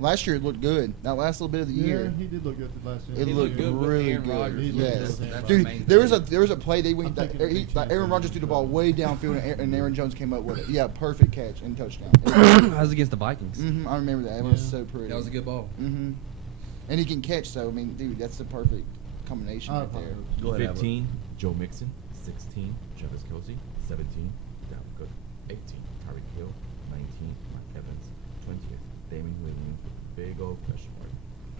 Last year it looked good. That last little bit of the year. Yeah, he did look good the last year. It He looked looked good with really Aaron good. Rodgers. He looked Yes, good. That's dude. our main There was thing. a play they went. I'm taking a big chance Aaron on Rodgers him. threw the ball way downfield, and Aaron Jones came up with it. Yeah, perfect catch and touchdown. That was against the Vikings. I remember that. It was Yeah. so pretty. That was a good ball. And he can catch. So I mean, dude, that's the perfect combination I'll right there. apologize. Go ahead, 15, Joe Mixon. 16, Travis Kelsey. 17, Dalvin Cook. 18, Tyreek Hill. 19, Mike Evans. 20th, Damon Williams with a big old question mark.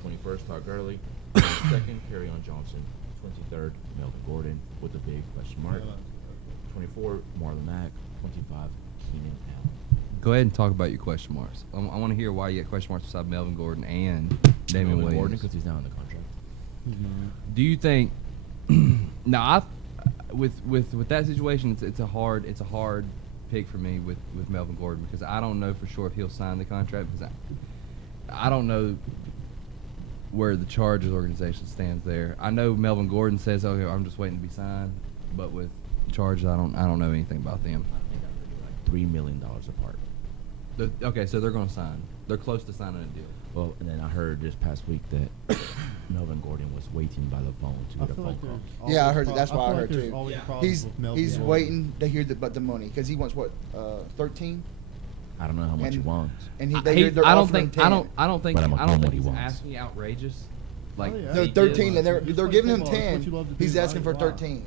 21st, Todd Gurley. 22nd, Kerryon Johnson. 23rd, Melvin Gordon with a big question mark. 24, Marlon Mack. 25, Keenan Allen. Go ahead and talk about your question marks. I want to hear why you got question marks beside Melvin Gordon and Damian Melvin Gordon Williams. because he's now in the contract. Do you think? Now, with that situation, it's a hard pick for me with Melvin Gordon because I don't know for sure if he'll sign the contract because I don't know where the Chargers organization stands there. I know Melvin Gordon says, "Okay, I'm just waiting to be signed," but with Chargers, I don't know anything about them. I think I'm really like $3 million apart. Okay, so they're going to sign. They're close to signing a deal. Well, and then I heard this past week that Melvin Gordon was waiting by the phone to I get a feel phone like call. there's Yeah, I always heard that. That's prob- what I feel heard, like there's too. always Yeah. problems He's with Melvin Gordon. waiting to hear about the money because he wants what 13, I don't know how much he And- wants. and I they're don't offering think 10. I don't think But I'm gonna he's he wants. asking outrageous. Like Oh, yeah. No, he 13, did. and they're Just they're play giving him football. That's what 10. you love to He's do. asking for Wow. 13.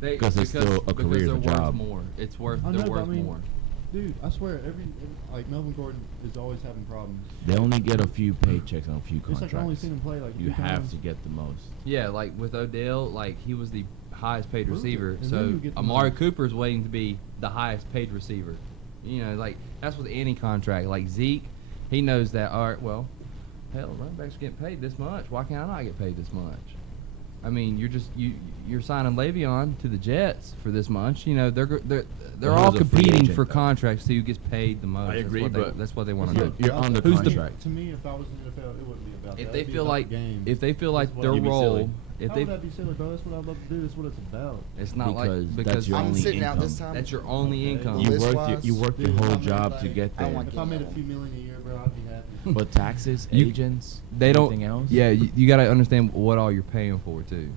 Because it's still a career, because it's a they're job. worth more. It's worth I they're know, but I worth mean, more. Dude, I swear, like Melvin Gordon is always having problems. They only get a few paychecks on a few It's like I only contracts. seen him play like You 2 have times. to get the most. Yeah, like with Odell, like he was the highest paid Prove it, receiver. and then So you get the Amari money. Cooper's waiting to be the highest paid receiver. You know, like that's with any contract. Like Zeke, he knows that. All right, well, hell, running backs are getting paid this much. Why can't I not get paid this much? I mean, you're signing Le'Veon to the Jets for this much. You know, they're But all who's a free competing agent, for though? contracts to who gets paid the most. I agree, that's what they want you're- to do. you're on the Who's the- contract. To me, if I was in the NFL, it wouldn't be about If that. they It'd be feel about like the game. if they feel like That's what their You'd be role silly. If How they, would that be silly, bro? That's what I love to do. That's what it's about. it's not Because like that's because your I'm only sitting out income. this time. that's your only Okay. income. You You List worked wise, your dude, whole I'm job like- to get I don't there. like If I made a Yeah. few million a year, bro, I'd be happy. But taxes, You- agents, they don't. everything else. Yeah, you got to understand what all you're paying for too.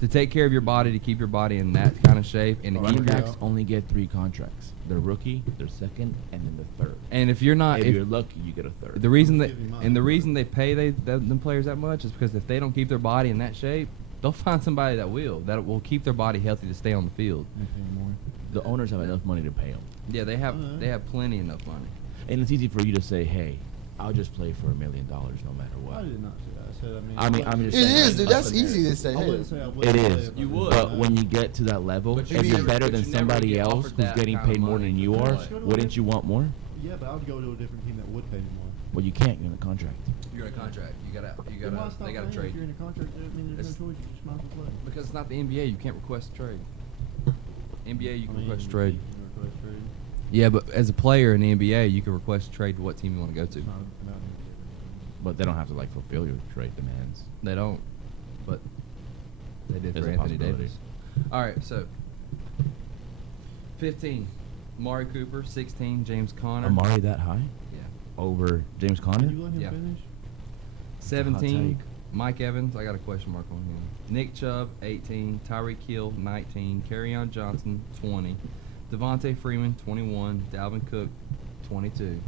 To take care of your body, to keep your body in that kind of shape, and Running if you're- backs only get 3 contracts. Their rookie, their second, and then the third. and if you're not, If if, you're lucky, you get a third. the reason I'll that give you mine. and the reason they pay them players that much is because if they don't keep their body in that shape, they'll find somebody that will keep their body healthy to stay on the field. The owners have enough money to pay them. Yeah, they have Alright. they have plenty enough money. And it's easy for you to say, hey, I'll just play for $1 million no matter I what. did not say that. I said, I'm just It saying. is, dude. That's Listen, easy to say. I Hey, wouldn't say I It wouldn't say is. if I You did would. But that. when you get to that level, But you if you're never- better but than you never somebody get else offered who's that getting kind of paid more money. than you are, Right. wouldn't you want more? Yeah, but I would go to a different team that would pay me more. Well, you can't. You're in a contract. You're in a contract. You Then why stop they gotta playing? trade. If you're in a contract, I mean, there's It's- no choice. You just might as well play. Because it's not the NBA, you can't request a trade. NBA, you can I mean, request a you trade. can request trade. Yeah, but as a player in the NBA, you can request a trade to what team you want to go to. It's not about me. But they don't have to like fulfill your trade demands. They don't, but they did There's for a Anthony possibility. Davis. All right, so 15, Amari Cooper. 16, James Conner. Amari that high Yeah. over James Conner? Can you let him Yeah. finish? 17, take. Mike Evans. I got a question mark on him. Nick Chubb, 18. Tyreek Hill, 19. Kerryon Johnson, 20. Devontae Freeman, 21. Dalvin Cook, 22.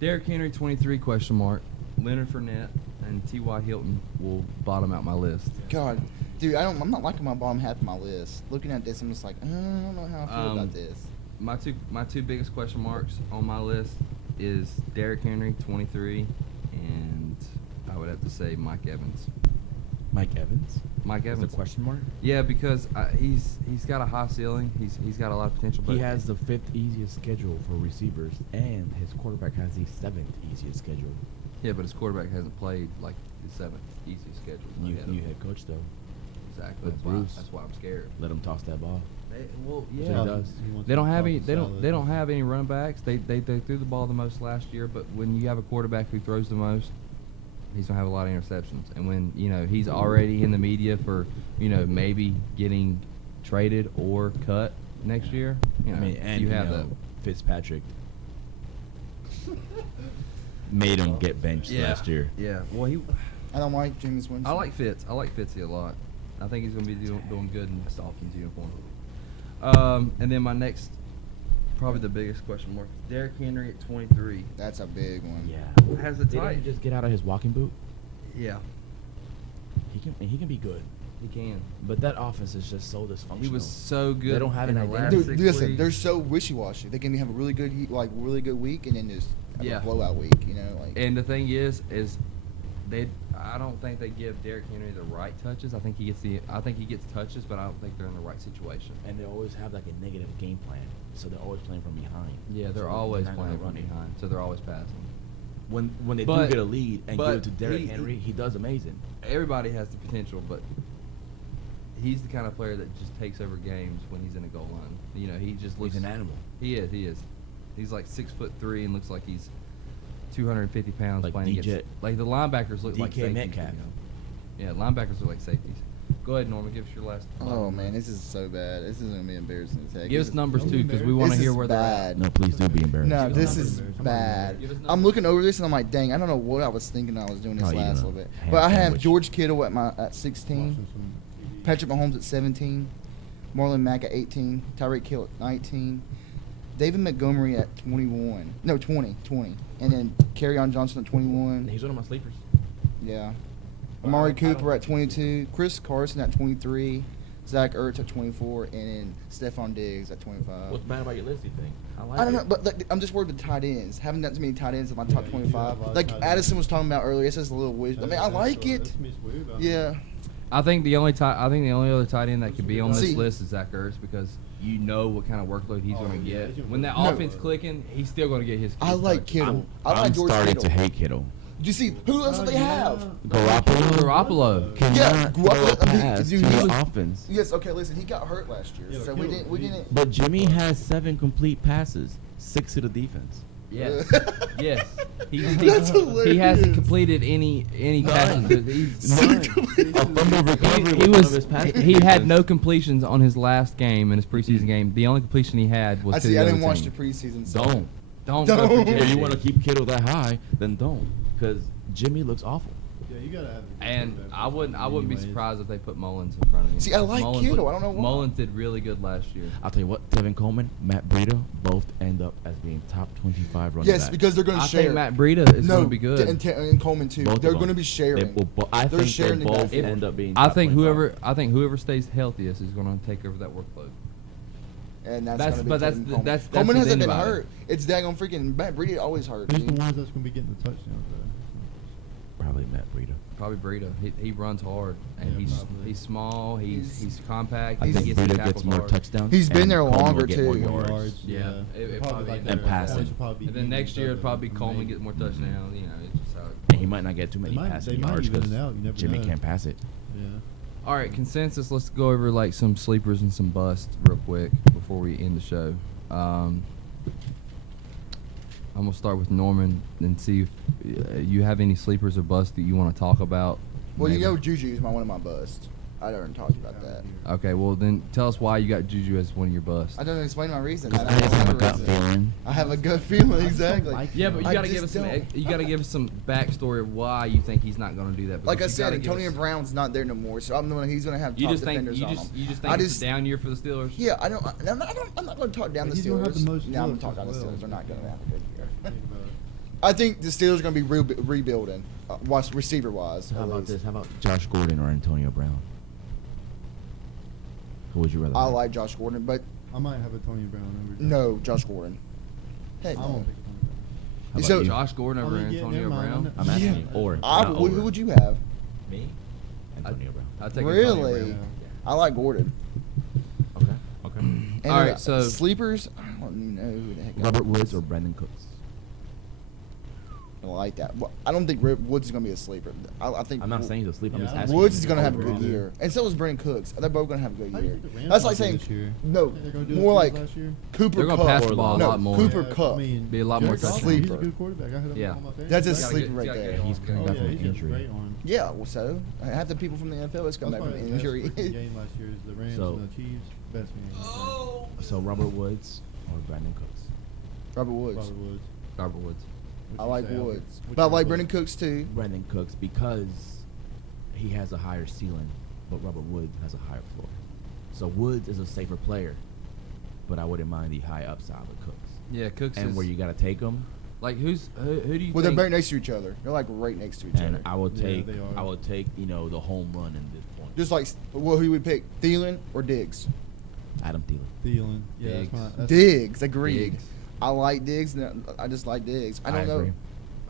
Derrick Henry, 23, question mark. Leonard Fournette and T.Y. Hilton will bottom out my list. God, dude, I'm not liking my bottom half of my list. Looking at this, I'm just like, I don't know how I feel about this. My two biggest question marks on my list is Derrick Henry, 23, and I would have to say Mike Evans. Mike Evans? Mike Is Evans. a question mark? Yeah, because he's got a high ceiling. He's got a lot of potential. But He has the 5th easiest schedule for receivers, and his quarterback has the 7th easiest schedule. yeah, but his quarterback hasn't played like the 7th easiest schedule. New, ahead of new him. head coach, though. Exactly. with That's why, Bruce. that's why I'm scared. Let him toss that ball. Well, That's yeah. what he does. He wants They don't to have talk any. to They Saleh. don't have any running backs. They threw the ball the most last year, but when you have a quarterback who throws the most, he's gonna have a lot of interceptions. And when he's already in the media for maybe getting traded or cut next year, I mean, and you have Fitzpatrick made him get benched that. last year. Yeah. Well, I don't like Jameis Winston. I like Fitz. I like Fitzy a lot. I think he's gonna be doing good in the Dolphins uniform. And then my next, probably the biggest question mark, Derrick Henry at 23. That's a big one. Yeah. Has the Didn't tight. he just get out of his walking boot? Yeah, He can be good. he can. But that offense is just so dysfunctional. He was so good. They don't have in an the last identity. Dude, 6 listen, weeks. they're so wishy-washy. They can have a really good, really good week, and then just have Yeah. a blowout week. And the thing is I don't think they give Derrick Henry the right touches. I think he gets touches, but I don't think they're in the right situation. And they always have like a negative game plan, so they're always playing from behind. Yeah, they're So always not gonna playing from run it. behind, so they're always passing. When they But- do get a lead and give but it to Derrick he- Henry, he does amazing. Everybody has the potential, but he's the kind of player that just takes over games when he's in a goal line. He just looks. He's an animal. He is. He's like 6'3" and looks like he's 250 pounds Like playing DJ against. Like the linebackers look like DK safeties. Metcalf. Yeah, linebackers look like safeties. Go ahead, Norman. Give us your last. Oh man, this is so bad. This is gonna be embarrassing to take. Give us This is- numbers Don't too, be because we embarrassed. want to This hear is where they're at. bad. No, please do be embarrassed. No, Give us this numbers, is Bears. Come on, bad. Give us I'm numbers. looking over this and I'm like, dang, I don't know what I was thinking I was doing this Oh, you last know, little bit. ham But I have sandwich. George Kittle at 16, Watching some TV. Patrick Mahomes at 17, Marlon Mack at 18, Tyreek Hill at 19, David Montgomery at 21. No, 20. And then Kerryon Johnson at 21. He's one of my sleepers. Yeah. Well, Amari I don't Cooper at think 22, Chris Carson at 23, Zach Ertz at 24, and then Stephon Diggs at 25. What's bad about your list? You think? like I don't know, it. but like, I'm just worried with tight ends. Haven't that too many tight ends in my top Yeah, you 25. have a lot of Like tight ends. Addison was talking about earlier, it's just a little wish. I mean, I like it. That's weird about Yeah. I think the only other tight end that could be on this See- list is Zach Ertz because you know what kind of workload he's Oh, going to yeah, get. he's gonna When get that No. offense clicking, he's still going to get his. I like touches. Kittle. I like I'm George starting Kittle. to hate Kittle. Did you see who else Oh, do they yeah. have? Garoppolo. Yeah, Cannot throw a Garoppolo, pass dude, to he the was- offense. Yes, okay, listen, he got hurt last year, Yeah, so Kittle, we he- didn't. But Jimmy has 7 complete passes, 6 to the defense. Yes. Yes. That's hilarious. He hasn't completed any passes. None. A fumble recovery He was one was of his pass he had completions. no completions on his last game in his preseason game. The only completion he had was I to see. the I other didn't watch the team. preseason. So. Don't. Don't go for Don't. If you Jimmy. want to keep Kittle that high, then don't. Because Jimmy looks awful. Yeah, you gotta have. a good And quarterback. I wouldn't be Anyways. surprised if they put Mullins in front of him. See, I like Mullins Kittle. looked- I don't know why. Mullins did really good last year. I'll tell you what, Tevin Coleman, Matt Breida, both end up as being top 25 running Yes, backs. because they're going to I share. think Matt Breida is no, going to be good. And Coleman too. Both They're of going to them. be sharing. They will I They're think sharing they the both backfield. end up being I top think 25. whoever stays healthiest is going to take over that workload. And that's That's- going to be but that's Tevin the- Coleman. that's Coleman the hasn't thing been about it. hurt. It's daggone freaking Matt Breida always hurt. Who's the dude. ones that's gonna be getting the touchdowns though? Probably Matt Breida. Probably Breida. He runs hard and Yeah, he's probably. he's small. He's compact. I he think gets his Breida tackles gets more hard. touchdowns. He's been and there Coleman will longer, get more too. More yards. yards. Yeah, it probably like and their passes. points will probably And be then next equal year to it'd probably the be Coleman remaining. get more touchdowns. You know, it's just how. And he might not get too many They might- passing they might yards even because it out, you never Jimmy know. can't pass it. Yeah. All right, consensus. Let's go over like some sleepers and some busts real quick before we end the show. I'm gonna start with Norman and see if you have any sleepers or busts that you want to talk about. Well, you Maybe. know Juju is one of my busts. I already talked about that. Okay, well then tell us why you got Juju as one of your busts. I don't explain my reason. Because I I don't just have a have a gut reason. feeling. I have a good feeling, I just don't exactly. like Yeah, but you I gotta just give us some. don't. You gotta give us some backstory of why you think he's not gonna do that. Like I because you said, gotta give Antonio us- Brown's not there no more, so I'm the one he's going to have You top just think defenders you on just him. you just I think it's just- a down year for the Steelers. Yeah, I'm not going to talk down But the he's gonna have Steelers. the most No, I'm looks talking down the as well. Steelers. They're not going to have a good year. I think, I think the Steelers are going to be rebuilding, receiver-wise. How at about least. this? How about Josh Gordon or Antonio Brown? Who would you rather I have? like Josh Gordon, but I might have Antonio Brown over. no, Josh Gordon. Heck I no. won't pick Antonio Brown. How about So- you? Josh Gordon over Oh, yeah, Antonio never mind. Brown. I'm asking Yeah. you. Or I, not who over. would you have? Me? Antonio Brown. I'd take Really? Antonio Yeah. Brown. I like Gordon. Okay. Okay. And All right, so- sleepers. I don't even know who the heck. I Robert like. Woods or Brandon Cooks? I like that. Well, I don't think Woods is going to be a sleeper. I think I'm not saying he's a sleep. I'm Yeah, just I don't asking. Woods you. is going to have a good Overall. year, and so is Brandon Cooks. They're both going to have a good How do you year. think the Rams That's gonna like do saying this year? no, Think they're gonna do more as like good as last year? Cooper They're gonna Kupp. pass the ball a no, lot more. Cooper Yeah, Kupp. I mean, Be a lot more Jared Goff, touchdowns. He's a Sleeper. good quarterback. I had him Yeah. on my fantasy. That's a You gotta sleeper get- right you gotta there. get He's on. coming Oh back yeah, from he an has a injury. great arm. Yeah, well, so half the people from the NFL is coming That's back from probably an the best injury. freaking game last year is the Rams So- and the Chiefs. Best game. Oh. So Robert Woods or Brandon Cooks? Robert Woods. Robert Woods. Robert Woods. What I you like say, Albert? Woods, What but I you like put? Brandon Cooks too. Brandon Cooks because he has a higher ceiling, but Robert Woods has a higher floor. So Woods is a safer player, but I wouldn't mind the high upside of Cooks. Yeah, Cooks And is where you got to take him, like who do you Well, they're think? right next to each other. They're like right next to each and other. I will Yeah, take they are. I will take the home run in this point. Just like, well, who would pick, Thielen or Diggs? Adam Thielen. Thielen. Yeah, Diggs. that's my, Diggs, agreed. Diggs. I like Diggs. I just like Diggs. I don't know. agree.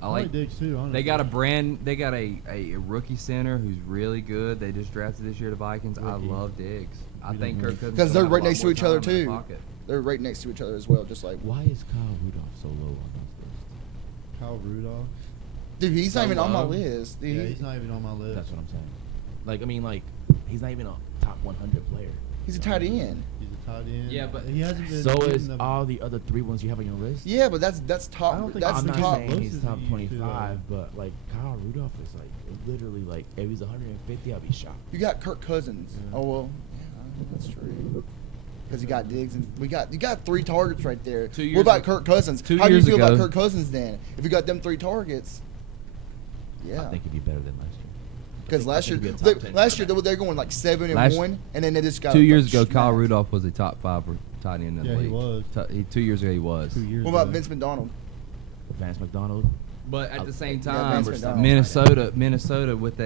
I I like. like Diggs too. Honestly. They got a rookie center who's really good. They just drafted this year the Vikings. I Rookie. love Diggs. I We think don't Kirk know. Cousins Because gonna they're have a right lot next to more each other time in the too. pocket. They're right next to each other as well. Just like, Why is Kyle Rudolph so low on this list? Kyle Rudolph. dude, he's not So even on my low. list. Dude. Yeah, he's not even on my list. That's what I'm saying. Like I mean, like he's not even a top 100 player. He's a tight end. He's a tight end. Yeah, but- he hasn't been. So getting is the- all the other 3 ones you have on your list. Yeah, but that's I top. don't think That's I'm the not top. saying Close he's as top he used to, 25, but like Kyle Rudolph is like literally like if he's 150, I'll be shocked. You got Kirk Cousins. Yeah. Oh well, yeah, that's true. Because you got Diggs and you got 3 targets right there. 2 years What about ago- Kirk Cousins? 2 How do you years feel about ago- Kirk Cousins then? If you got them 3 targets, yeah. I think he'd be better than last year. Because I last think year, he'd be a top 10 last year quarterback. they're going like 7 and Last- 1, and then they just got 2 years like, ago, Kyle smacked. Rudolph was a top 5 tight end in the Yeah, he league. was. 2 years ago, he was. 2 years. What about ago. Vince McDonald? Vance McDonald. But at the same Yeah, time, Vance McDonald. Minnesota with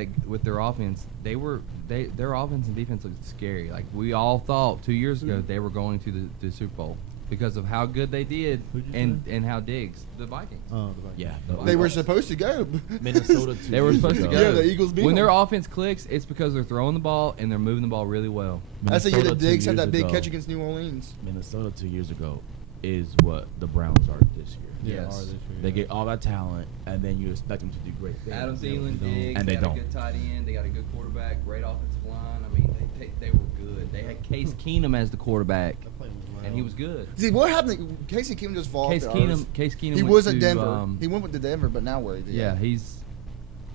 their offense, their offense and defense looked scary. Like we all thought 2 years ago they were going to the Super Bowl because of how good they did Who'd you and how Diggs, the Vikings. Oh, the Vikings. Yeah, They were supposed to go. Minnesota. They were supposed to go. Yeah, the Eagles beat When their them. offense clicks, it's because they're throwing the ball and they're moving the ball really well. That's the year that Minnesota 2 Diggs had years that big ago- catch against New Orleans. Minnesota 2 years ago is what the Browns are this year. Yeah, Yes. are this year, They yeah. get all that talent, and then you expect them to do great things. Adam Yeah, Thielen, they don't. Diggs, And they got don't. a good tight end. They got a good quarterback, great offensive line. I mean, they were good. They had Case Keenum as the quarterback. That play was and he was good. See what happened? Casey Keenum just fall. Case Keenum. He went was at to, Denver. He went with the Denver, but now where is he? Yeah, at? he's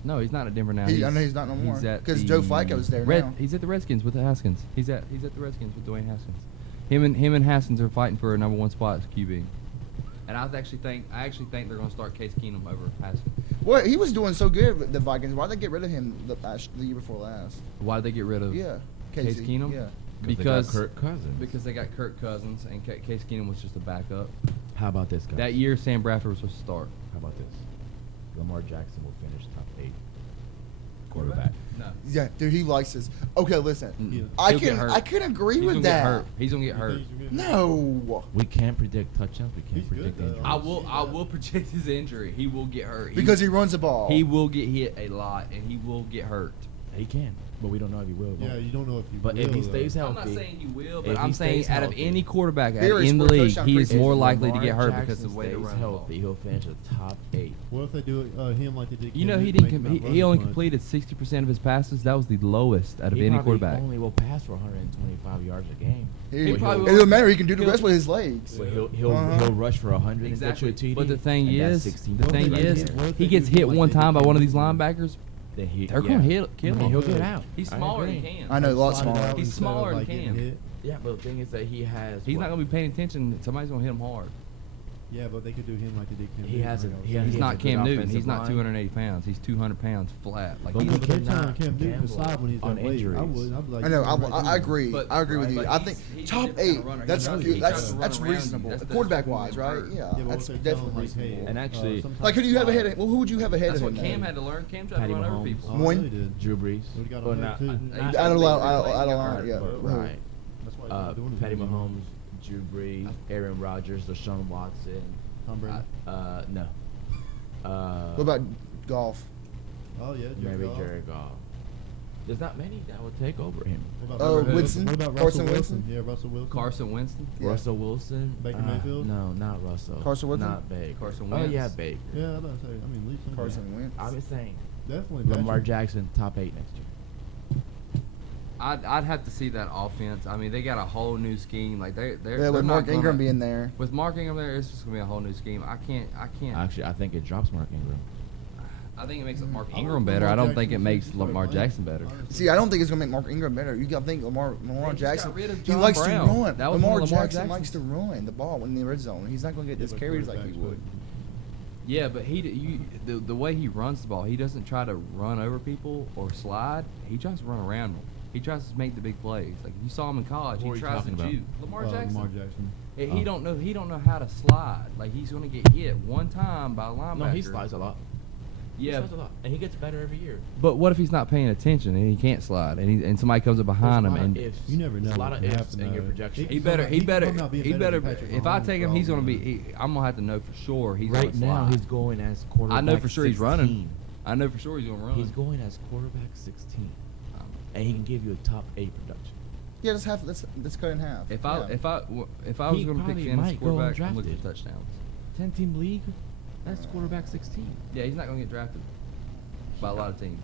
not at Denver now. I know he's not no more. He's at 'Cause the Joe Flacco's there now. He's at the Redskins with the Haskins. He's at the Redskins with Dwayne Haskins. Him and Haskins are fighting for a number 1 spot as QB. And I actually think they're going to start Case Keenum over Haskins. Well, he was doing so good with the Vikings. Why'd they get rid of him the year before last? Why did they get rid of Yeah, Case Casey. Keenum? Yeah. Because Kirk Cousins. Because they got Kirk Cousins and Case Keenum was just a backup. How about this, guys? That year, Sam Bradford was supposed to start. How about this? Lamar Jackson will finish top 8 quarterback. No. Yeah, dude, he likes this. Okay, listen. Yeah. I He'll get hurt. can agree He's with gonna that. Get hurt. He's gonna get hurt. No, We can't predict touchdowns. We can't He's predict good, though. injuries. I will predict his injury. He will get hurt. because he runs the ball. He will get hit a lot and he will get hurt. He can, but we don't know if he will. Yeah, you don't know if he But will, if he though. stays I'm healthy, not saying he will, If but he I'm saying stays out of healthy. any quarterback Barry in the scored a league, touchdown he is for more Lamar likely to get hurt Jackson because of the way they stays run the ball. healthy, he'll finish the top 8. What if they do him like they did? You know, Cam he Newton, didn't. make him not He run only as much? completed 60% of his passes. That was the lowest out of He any probably quarterback. only will pass for 125 yards a game. He He probably it doesn't matter. He can do the he'll- rest with his legs. But he'll Uh-huh. rush for 100 Exactly. and get you a TD. But the thing and that's is, 16 the What if thing they is, do- what if he they gets do hit like one they did time by Cam one of these Newton? linebackers. then They're gonna kill him. He'll get out. He's I smaller than agree. Cam. I know, a lot Slide it smaller. out He's instead of, smaller than like, getting Cam. hit. Yeah, but the thing is that he has. He's what? not gonna be paying attention. Somebody's gonna hit him hard. Yeah, but they could do him like they did Cam He Newton, has like a- I was he saying. has He's a not good Cam Newton. offensive He's not line. 280 pounds. He's 200 pounds flat. Like But he's Yeah, we but they're cannot telling Cam Newton to gamble slide when he's on that weight. I injuries. would. I'd be like, I know. you right I there. agree. But- I agree with you. but I he's- think he's a top different 8. runner. He That's knows good. he That's tries to run that's around you. reasonable. That's Quarterback gonna wise, get right? hurt. Yeah, Yeah, but that's what if they tell definitely him, like, hey, reasonable. And actually- sometimes Like, who do you have slide. ahead of? Well, who would you have ahead That's of what him? Cam then? had to learn. Cam tried Patty to run over Mahomes. people. Oh, I Moyne? know he did. Drew Brees. Would've got Or him not- there, too. He I don't doesn't allow. think I he don't got allow. hurt, Yeah. but- right. Right. That's why he's doing it. Patty Mahomes, Drew Brees, Aaron Rodgers, Deshaun Watson. Tom Brady. No. What about golf? Oh yeah, maybe Goff. Jared Goff? There's not many that would take over him. What Oh, Russell Winston? What about Carson Russell Winston? Wilson? Yeah, Russell Wilson. Carson Winston. Yeah. Russell Wilson. Baker Mayfield? No, not Russell. Carson Winston? Not Baker. Carson Oh Wentz. yeah, Baker. Yeah, I'm about to say. I mean, leave some. Carson Wentz. I was saying Definitely. Lamar Patrick. Jackson top 8 next year. I'd have to see that offense. I mean, they got a whole new scheme. Like they're Yeah, they're with not Mark Ingram gonna- being there. with Mark Ingram there, it's just gonna be a whole new scheme. I can't. Actually, I think it drops Mark Ingram. I think it makes Mark I Ingram like better. I Lamar don't think it Jackson makes since he started Lamar playing, Jackson better. honestly. See, I don't think it's gonna make Mark Ingram better. You gotta think Lamar just Jackson. got rid of He John likes Brown. to run. That was Lamar one of Lamar Jackson likes Jackson's. to run the ball in the red zone. He's not gonna get Yeah, his but carries like he quarterbacks, would. Yeah, but the way he runs the ball, he doesn't try to run over people or slide. He tries to run around them. He tries to make the big plays. Like if you saw him in college, Who are he you tries to talking about? juke. Lamar Jackson. Lamar Jackson. He don't know. He don't know how to slide. Like he's gonna get hit one time by a linebacker. No, he slides a lot. He Yeah, slides a lot, and he gets better every year. but what if he's not paying attention and he can't slide and somebody comes up behind There's him a lot and of ifs. You never know There's a lot what of can ifs happen, in your though. projection. he better. He better. come out being He better better. than Patrick If I Mahomes take him, for he's all gonna we be. know. I'm gonna have to know for sure he's Right gonna now, slide. he's going as quarterback. I know for sure he's 16. running. I know for sure he's gonna run. He's going as quarterback 16, and he can give you a top 8 production. Yeah, let's cut it in half. If Yeah. I was He gonna pick probably fantasy might go quarterback, I'm looking undrafted. for touchdowns. 10-team league, that's quarterback 16. Yeah, he's not gonna get drafted by a lot of teams.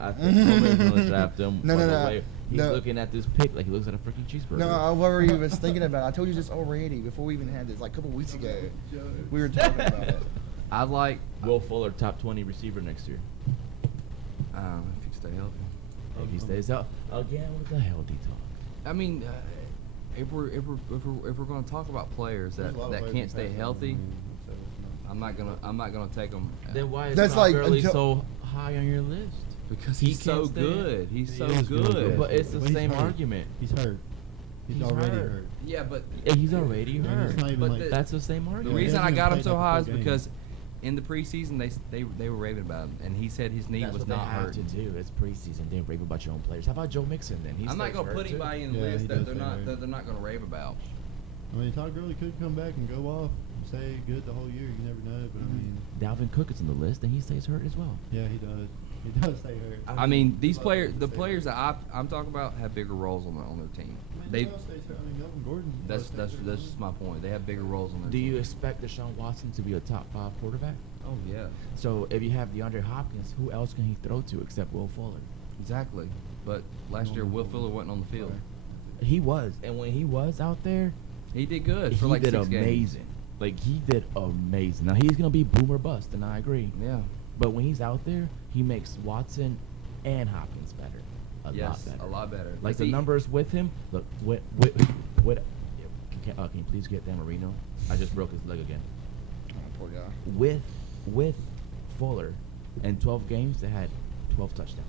I think nobody's gonna draft him. No, by no, the no. way He's No. looking at this pic like he looks at a freaking cheeseburger. No, what were you was thinking about? I told you this already before we even had this, like a couple weeks ago. We were talking about it. I like Will Fuller, top 20 receiver next year. if you stay healthy. If he stays out again with the healthy talk. I mean, if we're going to talk about players that can't stay healthy, I'm not gonna take them. Then why is That's Todd like Gurley until- so high on your list? Because He he's so can't stay- good. He's He so is really good. But it's the But he's same hurt. argument. He's hurt. He's He's already hurt. hurt. Yeah, but Yeah, he's already Yeah, hurt. it's not even But like That's the same the argument. reason I hasn't got him played so like a high is full game. because in the preseason they were raving about him, and he said his knee That's was what they not have hurt. to do. It's preseason. Then rave about your own players. How about Joe Mixon then? He's I'm not gonna put anybody in the Yeah, list he that does they're say not that. that they're not gonna rave about. I mean, Todd Gurley could come back and go off and stay good the whole year. You never know. But I mean, Dalvin Cook is on the list, and he stays hurt as well. yeah, he does. He does stay hurt. I mean, these players, the players that I'm talking about, have bigger roles on their team. They Who else stays hurt? I mean, Melvin Gordon. that's just my point. They have bigger roles on their Do team. you expect Deshaun Watson to be a top 5 quarterback? Oh yeah, So if you have DeAndre Hopkins, who else can he throw to except Will Fuller? exactly. But last year, Will Fuller wasn't on the field. He was, and when he was out there, He did good he for like did 6 games. amazing. Like he did amazing. Now he's gonna be boomer bust, and I agree. Yeah. But when he's out there, he makes Watson and Hopkins better. A lot better. A lot better. Like the See, numbers with him. Look, what? Can you please get Dan Marino? I just broke his leg again. Oh, poor guy. With Fuller, in 12 games they had 12 touchdowns.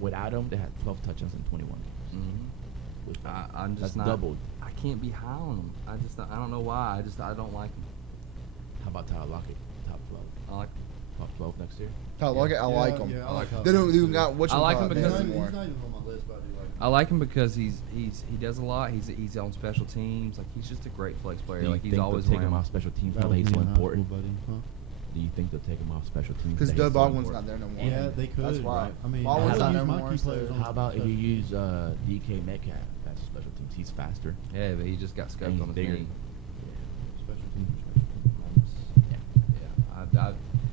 Without him, they had 12 touchdowns in 21 games. Mhm. With him. I'm just That's not doubled. I can't be high on him. I don't know why. I don't like him. How about Tyler Lockett? Top 12. I like Top 12 next year. Tyler Lockett, I like him. Yeah, I like him. They don't even got what I like him because He's anymore. not even on my list, but I do like him. I like him because he does a lot. He's on special teams. Like he's just a great flex player. Do you Like he's think always they'll take him around. off special teams That now that was he's me so in high school, important? buddy. Huh? Do you think they'll take him off special teams? Because that Doug he's so Baldwin's important? not there no more. Yeah, they could. That's why. I mean, Baldwin's not use there my more, key so- players on How about if special you teams. use DK Metcalf as a special teams? He's faster. Yeah, but he just got and scoped he's on his bigger. knee. Special teams. Yeah.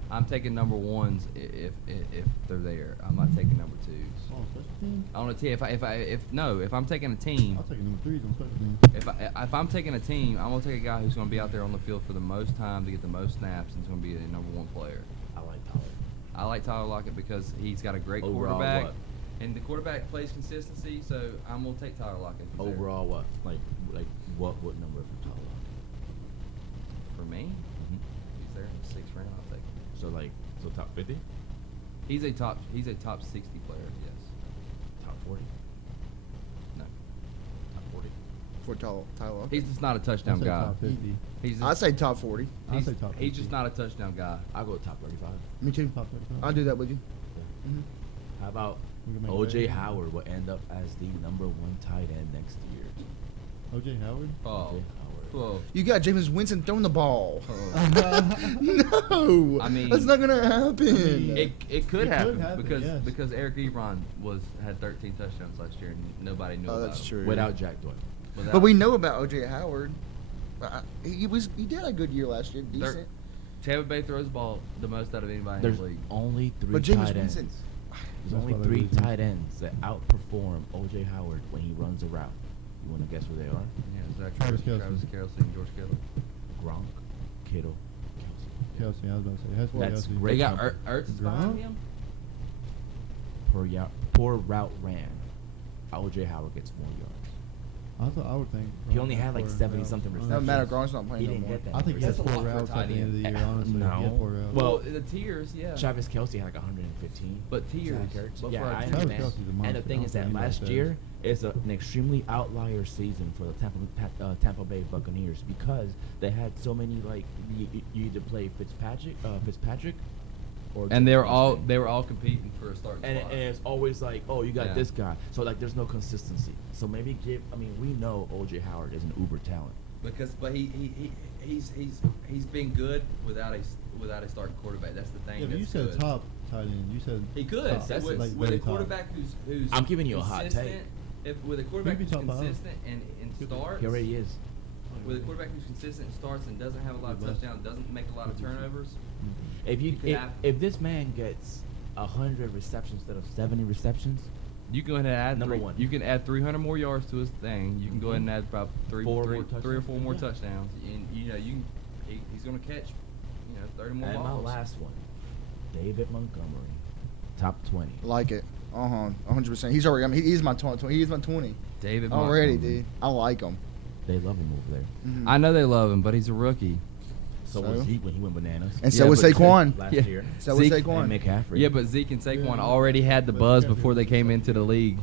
I'm taking number ones if they're there. I'm not taking number twos. Oh, special teams? I want to tell you if I'm taking a team, I'll take number 3s on special teams. if I'm taking a team, I'm gonna take a guy who's gonna be out there on the field for the most time to get the most snaps and is gonna be a number one player. I like Tyler. I like Tyler Lockett because he's got a great Overall, quarterback, what? and the quarterback plays consistency. So I'm gonna take Tyler Lockett. if he's there. Overall, what? Like what number for Tyler Lockett? For me, Mm-hmm. he's there in the 6th round. I'll take him. So top 50, He's a top 60 player. Yes. top 40, No. top 40. For Tyler Lockett. He's just not a I'll touchdown say guy. top 50. He's just, I'd say top 40. I'll he's, say top 50. he's just not a touchdown guy. I'll go top 35. Me too. Top 35. I'll do that with you. Yeah. Mhm. How about We can make OJ that. Howard will end up as the number 1 tight end next year? OJ Howard? Oh. OJ Howard. Whoa. You got Jameis Winston throwing the ball. Oh. No, I mean- that's not gonna happen. It could happen, happen, yes. because Eric Ebron had 13 touchdowns last year and nobody knew Oh, about that's him. true. Without Jack Doyle. But we know about OJ Howard. He did a good year last year, They're- decent. Tampa Bay throws the ball the most out of anybody There's in the league. only 3 But Jameis tight ends. Winston. There's That's only why they're 3 losing. tight ends that outperform OJ Howard when he runs a route. You want to guess who they are? Yeah, Zach Travis Travis Kelce. Kelce and George Kittle. Gronk, Kittle, Kelsey. Kelsey, I was about to say. That's what That's Kelsey. great. They got company. Ertz is behind Gronk? him. Per route ran, OJ Howard gets more yards. I would think. He only had like for 70 routes. something Doesn't matter. Gronk's not He playing no didn't more. get that. I think he has That's a 4 lot for a routes tight at the end of the end. year, honestly. No. He had 4 routes. Well, the tiers, yeah. Travis Kelsey had like 115. But tiers. Zach Ertz. But Yeah, for a I tier- Travis understand. Kelce's a And the monster. thing I is don't that think last he's year is an extremely outlier season for the Tampa Bay Buccaneers because they had so many like you either play Fitzpatrick, or And James they were all Winston. competing for a starting And spot. it's always like, oh, you got Yeah. this guy. So like, there's no consistency. So maybe we know OJ Howard is an uber talent. But he's been good without a starting quarterback. That's the thing. Yeah, but you that's said good. top tight end. You said He could. top, That's with, like with a very top. quarterback who's I'm giving you a hot consistent, take. With a quarterback He could who's be top five. consistent and starts. He already is. With a quarterback who's consistent and starts and doesn't have a lot of Good list. touchdowns, doesn't make a lot of turnovers. If He could have- if this man gets 100 receptions instead of 70 receptions, You can go ahead and add Number one. You can add 300 more yards to his thing. You can go ahead and add about three Four or more touchdowns. 4 more Yeah. touchdowns, and he's going to catch 30 more and my balls. last one, David Montgomery, top 20. Like it. 100%. He's already. I mean, he's my 20. He's my 20. David Already, Montgomery. dude. I like him. They love him over there. Mhm. I know they love him, but he's a rookie. So So? was Zeke when he went bananas. And so Yeah, was but- Saquon. last Yeah. year. So was Zeke Saquon. And McCaffrey. Yeah, but Zeke and Saquon Yeah. already had the But buzz McCaffrey before they was came second. into the league.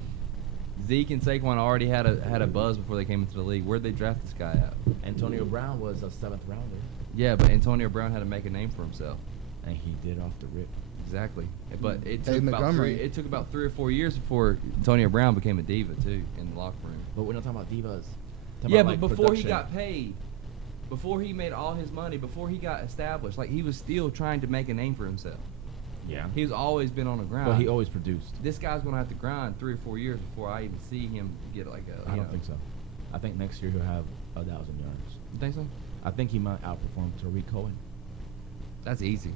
Zeke and Saquon already had a buzz before they came into the league. Where'd they draft this guy at? Antonio Brown was a 7th rounder, Yeah, but Antonio Brown had to make a name for himself. and he did off the rip. Exactly. But it Dave took about Montgomery. it took about 3 or 4 years before Antonio Brown became a diva too in the locker room. But we're not talking about divas. Talking Yeah, about, but like, before he production. got paid, before he made all his money, before he got established, like he was still trying to make a name for himself. Yeah. He's always been on the grind. But he always produced. This guy's gonna have to grind 3 or 4 years before I even see him get like a. I don't think so. I think next year he'll have 1,000 yards. You think so? I think he might outperform Tariq Cohen. That's easy.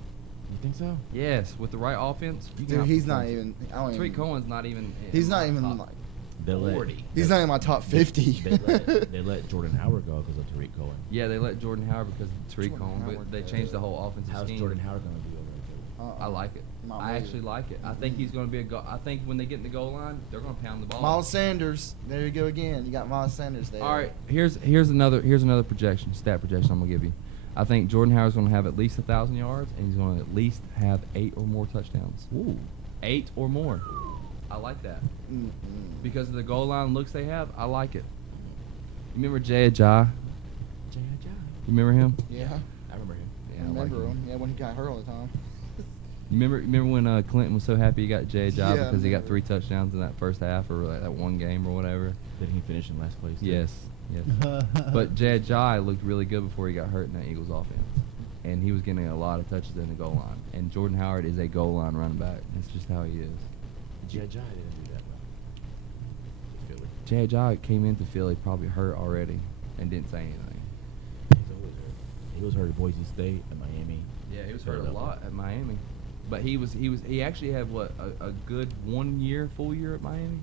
You think so? Yes, with the right offense. You can Dude, he's not outperform. even. I don't Tariq even. Cohen's not even. He's in not my even top. like. They let- 40. He's not in my top 50. They let Jordan Howard go because of Tariq Cohen. Yeah, they let Jordan Howard because of Tariq Jordan Cohen, Howard, but they changed the whole offensive How's scheme. Jordan Howard going to be over there? Uh-uh. I like it. Not I really. actually like it. I think he's going to be a go. I think when they get in the goal line, they're going to pound the ball. Miles Sanders. There you go again. You got Miles Sanders there. All right, here's another projection, stat projection I'm gonna give you. I think Jordan Howard's gonna have at least 1,000 yards, and he's gonna at least have 8 or more touchdowns. Ooh. 8 or more. I like that Mm-mm. because of the goal line looks they have. I like it. You remember Jay Ajayi? You You remember him? Yeah. I remember him. Yeah, I I like remember him. Yeah, when he got hurt all the time. You remember when Clinton was so happy he got Jay Ajayi Yeah, I because he got remember. 3 touchdowns in that first half or like that one game or whatever? Did he finish in last place? too? Yes. But Jay Ajayi looked really good before he got hurt in that Eagles offense. And he was getting a lot of touches in the goal line. And Jordan Howard is a goal line running back. That's just how he is. Jay Ajayi didn't do that well. Philly. Jay Ajayi came into Philly probably hurt already and didn't say anything. He's always hurt. He was hurt at Boise State and Miami. Yeah, he was Hurt hurt a level. lot at Miami. But he actually had a good full year at Miami.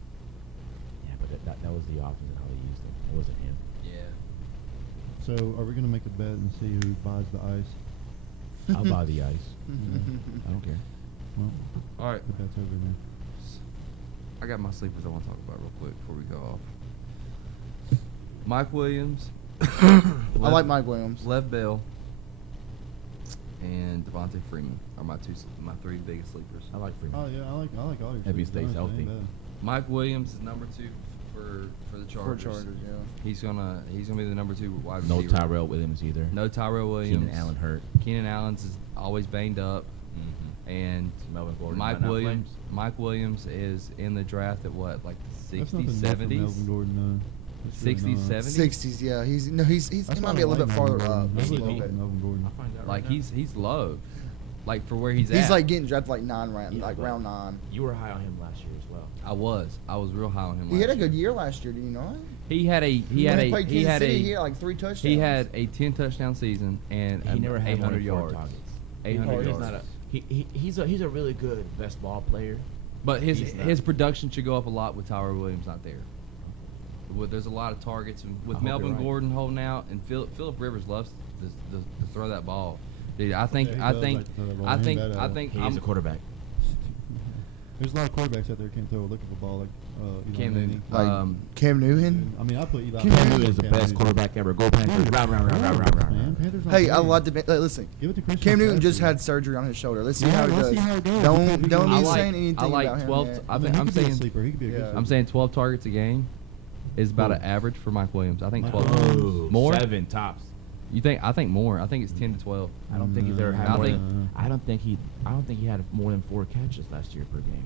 Yeah, but that was the offense and how they used him. It wasn't him. Yeah. So, are we gonna make a bet and see who buys the ice? I'll buy the ice. I don't care. Well, All right. the bet's over now. I got my sleepers I want to talk about real quick before we go off. Mike Williams. I like Mike Williams. Lev Bell and Devontae Freeman are my 3 biggest sleepers. I like Freeman. Oh yeah, I like all your. If he sleepers, stays honestly, ain't healthy. bad. Mike Williams is number 2 for the Chargers. Yeah. He's gonna be the number 2 wide No receiver. Tyrell Williams either. No Tyrell Williams. Keenan Allen hurt. Keenan Allen's is always banged up, and Melvin Gordon Mike might not play. Williams. Mike Williams is in the draft at what, like That's 60s, nothing new from 70s, Melvin Gordon, 60s, not. 70s. 60s, yeah. He That's might why be I a little like bit farther Melvin up. Gordon. Just a I little like bit. Melvin Gordon. I'll find out Like right now. he's low, like for where he's at. He's like getting drafted like 9 round, Yeah, like but round 9. You were high on him last year as well. I was real high on him. He had a last good year. year last year, did you know? He had a Played he Kansas had City, he a had like 3 touchdowns. he had a 10 touchdown season and He never had more 800 than 4 yards. targets. 800 He's yards. not he's a really good best ball player. But his He's not. his production should go up a lot with Tyler Williams not there. There's a lot of targets and with I hope Melvin you're right. Gordon holding out, and Philip Rivers loves to throw that ball. Dude, I think Yeah, he I does think like to throw that ball. I He think ain't bad I at it. think He is I'm a quarterback. There's a lot of quarterbacks out there who can't throw a lick of a ball like Eli Cam Manning. Newton. Like Cam Newton. I mean, I put Eli Cam Manning Newton over is the Cam best Newton. quarterback ever. Go Panthers! Round, round, round, round, round, Man, round. Panthers not Hey, I great. love to listen. Give it to Christian Cam Newton just McCaffrey. had surgery on his shoulder. Let's see Yeah, how it let's goes. see how it goes. He Don't could be don't good. be I like- saying anything I like about 12 him. yet. I mean, I'm he could be a saying- sleeper. He could be a good Yeah. sleeper. I'm saying 12 targets a game is about an average for Mike Williams. I think Mike 12 Williams. more. 7 tops. You think? I think more. I think it's 10 to 12. I don't think he's ever had I more think- than. I don't think he had more than 4 catches last year per game.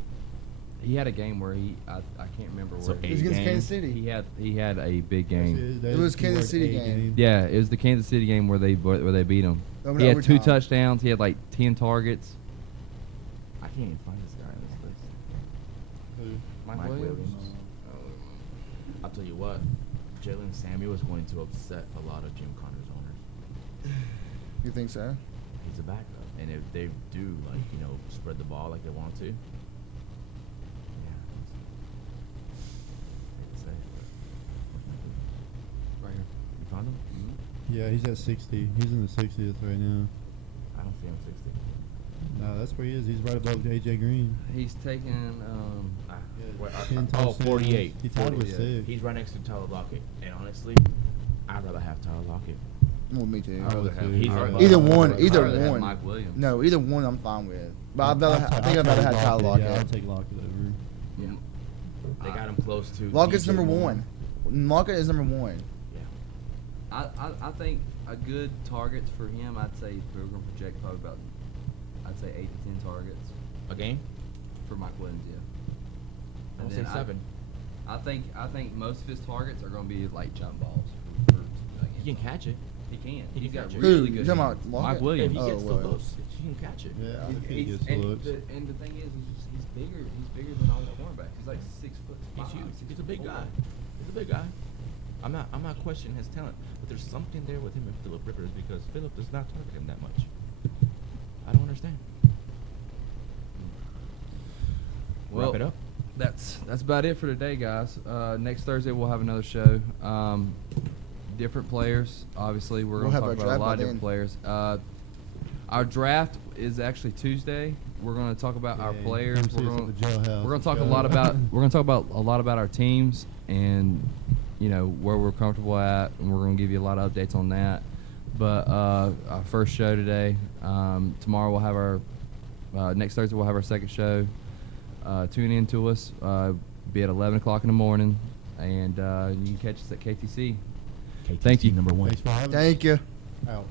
He had a game where I can't remember So where. It was Eight against games. Kansas City. He had a big game. It was Kansas City game. Yeah, it was the Kansas City game where they beat him. Over He had 2 overtime. touchdowns. He had like 10 targets. I can't even find this guy on this list. Mike Williams. I'll tell you what, Jalen Samuel is going to upset a lot of Jim Connor's owners. You think so? He's a backup, and if they do spread the ball like they want to, yeah. Hate to say it, Right here. but- You found him? Yeah, he's at 60. He's in the 60th right now. I don't see him 60. No, that's where he is. He's right above AJ Green. He's taking. Where- 10 oh, touchdowns. 48. He tied with 48. 6. He's right next to Tyler Lockett, and honestly, I'd rather have Tyler Lockett. Well, me too. I'd rather have- He's I'd a- rather- Either I'd one. rather Either have one. Mike Williams. No, either one I'm fine with. But I think I'd I'll rather have take Tyler Lockett. Yeah, I'll Lockett. take Lockett over. Yeah. They got him close to. Lockett's DJ number Moore. 1. Lockett is number 1. Yeah. I think a good targets for him. I'd say we're gonna project probably about. I'd say 8 to 10 targets A game? for Mike Williams. Yeah. I'll And say then 7. I think most of his targets are gonna be like jump balls. He can catch it. He can. He He's can got catch it. really Who? good. You talking hands. about Lockett? Mike Williams. If he gets the well. looks, he can catch it. Yeah, I think he He's- gets the looks. and the thing is, he's bigger. He's bigger than all the cornerbacks. He's like 6'5". He's huge. He's a big guy. He's a big guy. I'm not questioning his talent, but there's something there with him and Philip Rivers because Philip does not target him that much. I don't understand. Well, Wrap it up. That's about it for today, guys. Next Thursday we'll have another show. Different players, obviously. We're We'll going to have talk our about a draft lot of by different players. Our draft is actually Tuesday. We're going to talk about our Yeah, players. come see us at the jailhouse. We're going to talk Let's a lot go. about a lot about our teams and where we're comfortable at, and we're going to give you a lot of updates on that. But our first show today. Tomorrow we'll have our next Thursday we'll have our second show. Tune in to us. Be at 11 o'clock in the morning, and you can catch us at KTC. KTC Thank you. Number 1. Thanks for having us. Thank you. Out.